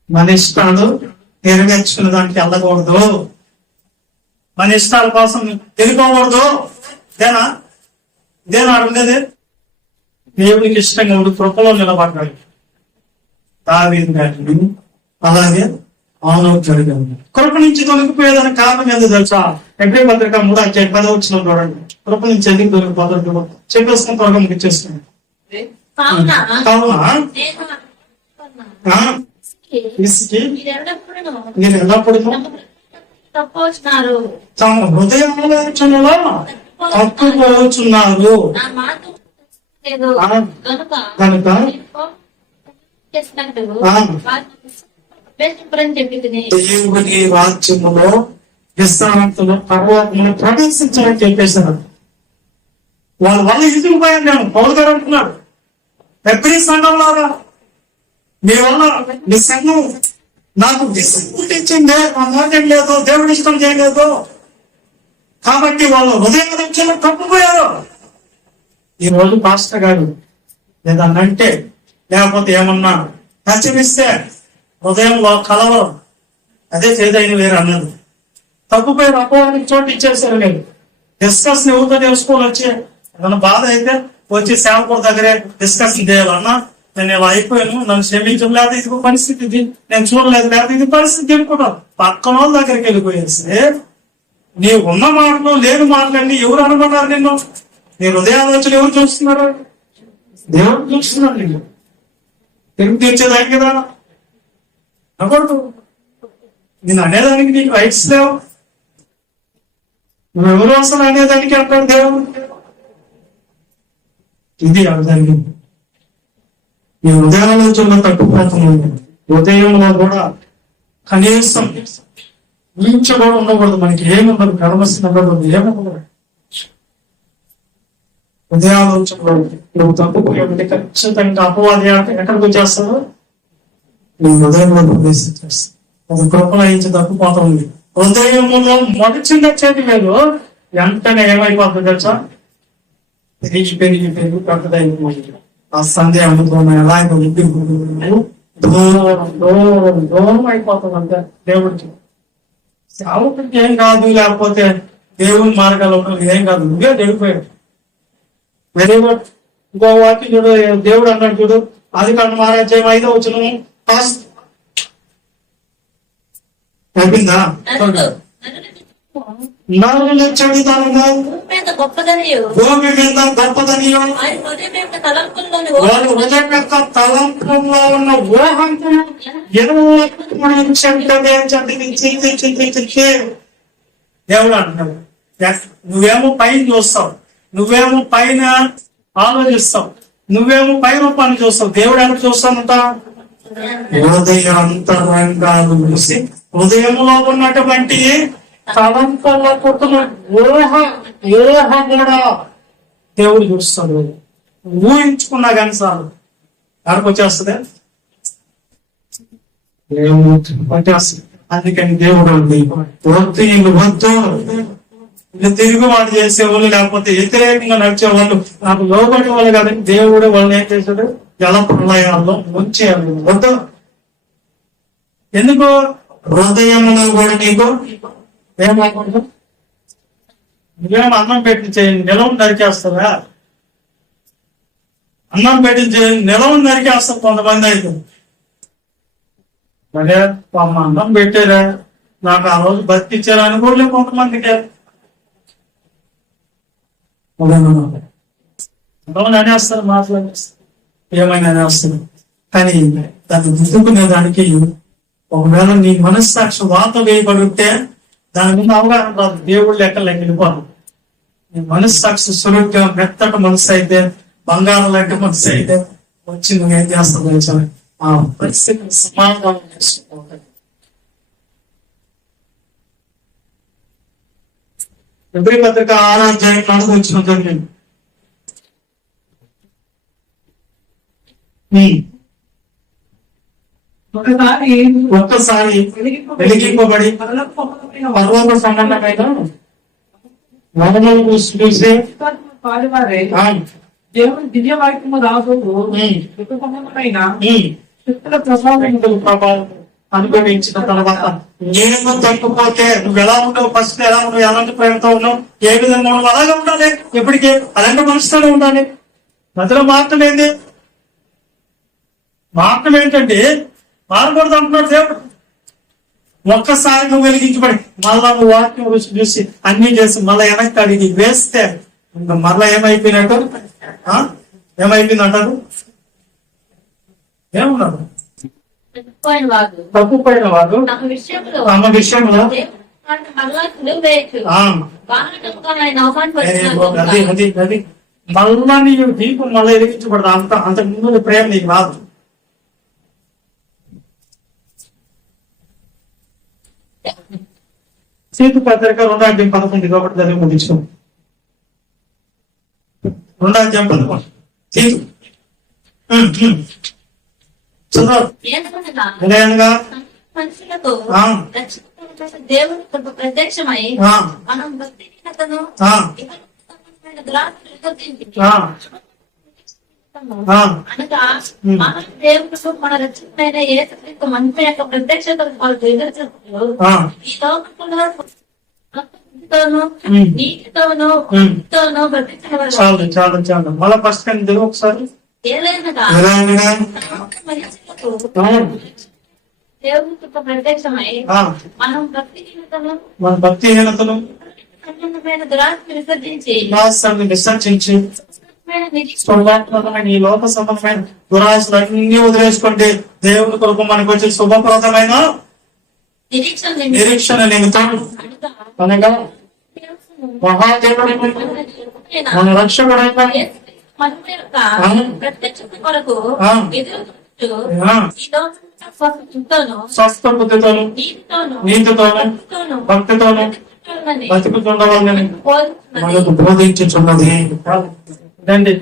మన ఇష్టాలు నెరవేర్చుకునే దానికి వెళ్ళకూడదు, మన ఇష్టాల కోసం తెలుకోకూడదు. ఇదేనా అడుగునేది? దేవునికి ఇష్టంగా ఉండి కృపలో నిలబడ్డాడు దావీదు గారిని. అలాగే ఆనోకు జరిగింది. కృప నుంచి తొలగిపోయేదానికి కారణం ఏందో తెలుసా? హెబ్రీ పత్రిక 3వ అధ్యాయం 10వ వచనం చూడండి. కృప నుంచి ఎందుకు తొలగిపోతాడు చెప్పేసుకుని త్వరగా ముగిచేస్తున్నాడు. మీరు ఎల్లప్పుడూ తమ హృదయ ఆలోచనలో తప్పుపోతున్నారు కనుక దేవుని రాజ్యములో విశ్రాంతిలో పర్వతములు ప్రవేశించాలని చెప్పేశారు. వాళ్ళ వల్ల ఇదిగిపోయాను నేను. పౌలు గారు అంటున్నాడు, హెబ్రీ సంఘంలాగా మీ వల్ల నీ సంఘం నాకు పుట్టించిందే, నా మాట లేదు, దేవుడి ఇష్టం చేయలేదు కాబట్టి వాళ్ళు హృదయం తప్పిపోయారు. ఈ రోజు పాస్టర్ గారు ఏదన్నా అంటే లేకపోతే ఏమన్నా హెచ్చరిస్తే హృదయంలో కలవరం, అదే చేదైన వేరు అన్నది. తప్పుపోయిన అపోహానికి చోటు ఇచ్చేసారు. నేను డిస్కషన్ ఎవరితో తెలుసుకోవాలి, వచ్చి ఏదైనా బాధ అయితే వచ్చి సేవకుల దగ్గరే డిస్కషన్ చేయాలన్నా నేను ఇలా అయిపోయాను, నన్ను క్షమించడం, లేదా ఇది పరిస్థితి, ఇది నేను చూడలేదు, లేదా ఇది పరిస్థితి తెలుపుకుంటాను. పక్కన వాళ్ళ దగ్గరికి వెళ్ళిపోయేస్తే నీ ఉన్న మాటలు లేని మాటలన్నీ ఎవరు అనుకున్నారు? నిన్ను నీ హృదయాలోచన ఎవరు చూస్తున్నారు? దేవుడు చూస్తున్నాడు. నిన్ను తెలుగు తీర్చేదానికి కదా అనకూడదు. నేను అనేదానికి నీకు రైట్స్ లేవు. నువ్వెవరు అసలు అనేదానికి అంటాడు దేవుడు. ఇది జరిగింది. ఈ హృదయాలోచనలో తట్టుకుపోతున్నాడు. హృదయంలో కూడా కనీసం ఇంచ కూడా ఉండకూడదు. మనకి ఏముండదు, కర్మస్థితి ఉండదు, ఏముండదు. హృదయాలోచనలో నువ్వు తప్పుకోవాలి. ఖచ్చితంగా అపవాది ఎక్కడికి వచ్చేస్తాడు? నీ హృదయంలో ప్రవేశించేస్తాడు. ఒక కృపణించి తప్పిపోతా ఉంది. హృదయంలో మొదచింద చేతి మీద వెంటనే ఏమైపోతుంది తెలుసా? పెరిగి పెద్దదైపోయింది. ఆ సందేహంతో ఎలా దూరం అయిపోతుంది అంతే దేవుడికి. సేవకుడికి ఏం కాదు, లేకపోతే దేవుని మార్గాలు ఏం కాదు, నువ్వే తెలిపోయాడు. Very good. ఇంకో వాక్యం చూడు, దేవుడు అన్నాడు చూడు, అది కన్నా మహారాజ్యం 5వ వచనం అయిపోయిందా? నరుల చెడుతనము భూమి మీద గొప్పదనియు వారి హృదయం యొక్క తలంపుల్లో ఉన్న ఊహంతో దేవుడు అంటున్నాడు. నువ్వేమో పైన చూస్తావు, నువ్వేమో పైన ఆలోచిస్తావు, నువ్వేమో పై రూపాన్ని చూస్తావు. దేవుడు ఎలా చూస్తానంట? హృదయ అంతరంగాలు చూసి హృదయంలో ఉన్నటువంటి తలంపుల్లో పుట్టిన ఊహ కూడా దేవుడు చూస్తాడు. ఊహించుకున్నా కానీ చాలు ఎక్కడికి వచ్చేస్తుంది, వచ్చేస్తుంది. అందుకని దేవుడు వద్దు ఇల్లు వద్దు, ఇల్లు తిరుగుబాటు చేసేవాళ్ళు లేకపోతే వ్యతిరేకంగా నడిచేవాళ్ళు నాకు లోబడి వాళ్ళు కదండి. దేవుడు వాళ్ళని ఏం చేశాడు? జల ప్రళయాల్లో ముంచేయాలి. వద్దు. ఎందుకు? హృదయంలో కూడా నీకు ఏమనుకుంటా? నువ్వేమో అన్నం పెట్టి చేయండి, నిలవని నరికేస్తావా? అన్నం పెట్టి చేయండి, నిలవని నరికేస్తారు కొంతమంది. అయితే మరే అమ్మ అన్నం పెట్టారా, నాకు ఆ రోజు బతికిచ్చారా అనుకోలే కొంతమందికి. అనేస్తారు, మాట్లాడేస్తారు, ఏమైనా అనేస్తారు. కానీ దాన్ని దిద్దుకునే దానికి ఒకవేళ నీ మనస్సాక్షి వాత వేయబడితే దాని మీద అవగాహన రాదు. దేవుడు లెక్కలకి వెళ్ళిపోను. నీ మనస్సాక్షి సులువుగా మెత్తటి మనసు అయితే, బంగారం లాంటి మనసు అయితే వచ్చి నువ్వేం చేస్తావు తెలుసా? ఆ పరిస్థితిని సమాధానం చేసుకోవాలి. ఎబ్రీ పత్రిక 6వ అధ్యాయం 4వ వచనం జరిగింది. ఒక్కసారి వెలిగింపబడి పర్వత సంబంధమైన వనములను చూసి దేవుని దివ్య వాక్యము రాసుడు సంబంధమైన శక్తుల ప్రభావం అనుభవించిన తర్వాత నేను తప్పిపోతే నువ్వు ఎలా ఉండవు, ఫస్ట్ ఎలా ఉన్నావు, ఎలాంటి ప్రేమతో ఉన్నావు, ఏ విధంగా ఉన్నావు, అలాగే ఉండాలి. ఎప్పటికీ అలాంటి మనసుతోనే ఉండాలి. మధ్యలో మార్గం ఏంటి? మార్గం ఏంటంటే మారకూడదు అంటున్నాడు దేవుడు. ఒక్కసారి నువ్వు వెలిగించబడి మళ్ళా నువ్వు వాక్యం రుచి చూసి అన్ని చేసి మళ్ళీ వెనక్కి అడిగి వేస్తే ఇంకా మళ్ళా ఏమైపోయినట్టు? ఏమైపోయింది అంటారు? ఏమన్నారు? తప్పుపోయిన వారు తమ విషయంలో అది మళ్ళా నీకు దీపం మళ్ళీ ఎదిగించబడదు. అంతకు ముందు ప్రేమ నీకు రాదు. సీతు పత్రిక 2:11 కాబట్టి చదివి ముగించుకో. 2:11 సీతు చదవాలి. ఏమనగా వినయంగా మనుషులకు ఆ. రక్షణ దేవుని కృప ప్రత్యక్షమై ఆ, మనం భక్తిహీనతను ఆ, ఇతరులమైన దురాత్మను విసర్జించి ఆ, ఆ. అనగా మనం దేవుడు మన రక్షణమైన యేసుక్రీస్తు మహిమ యొక్క ప్రత్యక్షతను వాళ్ళు ఎదుర్కొంటూ ఆ. ఈ లోకంలో భక్తితోనూ ఉమ్. నీతితోనూ ఉమ్. భక్తితోనూ బ్రతికినవారు. చాలు చాలు చాలు మళ్ళా ఫస్ట్ కానీ ఒకసారి ఏలైనగా వినయంగా మనుషులకు ఆ, దేవుని కృప ప్రత్యక్షమై ఆ. మనం భక్తిహీనతను మన భక్తిహీనతను సంబంధమైన దురాత్మ విసర్జించి విశ్వాసాన్ని విసర్జించి నిరీక్షణ శుభప్రదమైన ఈ లోక సంబంధమైన దురాశలు అన్ని వదిలేసుకుంటే దేవుని కొరకు మనకు వచ్చే శుభప్రదమైన నిరీక్షణ నిమిత్తం అనగా మహాదేవుడు మన రక్షకుడైన ప్రత్యక్షత కొరకు ఆ. ఎదురుచూస్తూ ఆ. ఈ లోకంలో స్వస్థతోనూ స్వస్థ బుద్ధితోను నీతితోనూ నీతితోను భక్తితోనూ భక్తితోను బ్రతుకుతుందని బతుకుతుండవాలని బోధిస్తున్నది. మనకు బోధించుచున్నది. రండి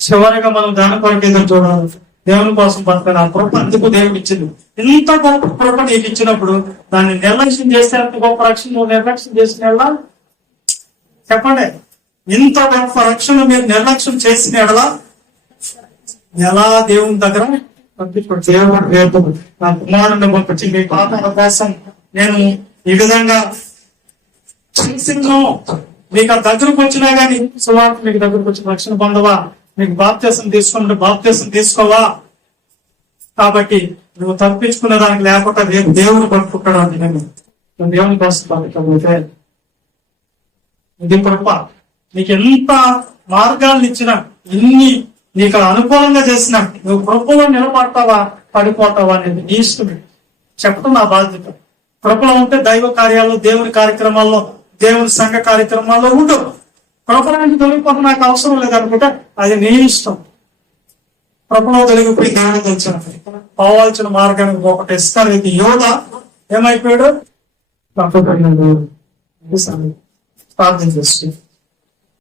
చివరిగా మనం దాని కొరకు ఎదురు చూడాలి. దేవుని కోసం బతకాలి. ఆ కృప అందుకు దేవుడు ఇచ్చింది. ఇంత గొప్ప కృప నీకు ఇచ్చినప్పుడు దాన్ని నిర్లక్ష్యం చేస్తే అంత గొప్ప రక్షణ నువ్వు నిర్లక్ష్యం చేసిన ఎడల చెప్పండి. ఇంత గొప్ప రక్షణ మీరు నిర్లక్ష్యం చేసిన ఎడల ఎలా దేవుని దగ్గర పంపించుకో. దేవుడు రేపు నా కుమారుని పంపించి మీ పాపల కోసం నేను ఈ విధంగా చేసిందో మీకు ఆ దగ్గరకు వచ్చినా గానీ సువార్త మీకు దగ్గరకు వచ్చిన రక్షణ పొందవా, మీకు బాప్తీసం తీసుకుంటే బాప్తీసం తీసుకోవా. కాబట్టి నువ్వు తప్పించుకునే దానికి లేకుండా రేపు దేవుడు పట్టుకుంటాడు. అందుకే నువ్వు దేవుని కోసం పట్టుకోకపోతే ఇది కృప. నీకు ఎంత మార్గాలను ఇచ్చినా ఎన్ని నీకు అనుకూలంగా చేసినా నువ్వు కృపలో నిలబడతావా పడిపోతావా అనేది నీ ఇష్టమే. చెప్పడం నా బాధ్యత. కృపలో ఉంటే దైవ కార్యాల్లో దేవుని కార్యక్రమాల్లో దేవుని సంఘ కార్యక్రమాల్లో ఉండు. కృపలో నుంచి తొలగిపోతే నాకు అవసరం లేదనుకుంటే అది నీ ఇష్టం. కృపలో తొలగిపోయి దేవుడు తెలిసిన పోవాల్సిన మార్గానికి ఒకటి ఇస్తారు. ఇది యోధ ఏమైపోయాడు ప్రార్థన చేస్తూ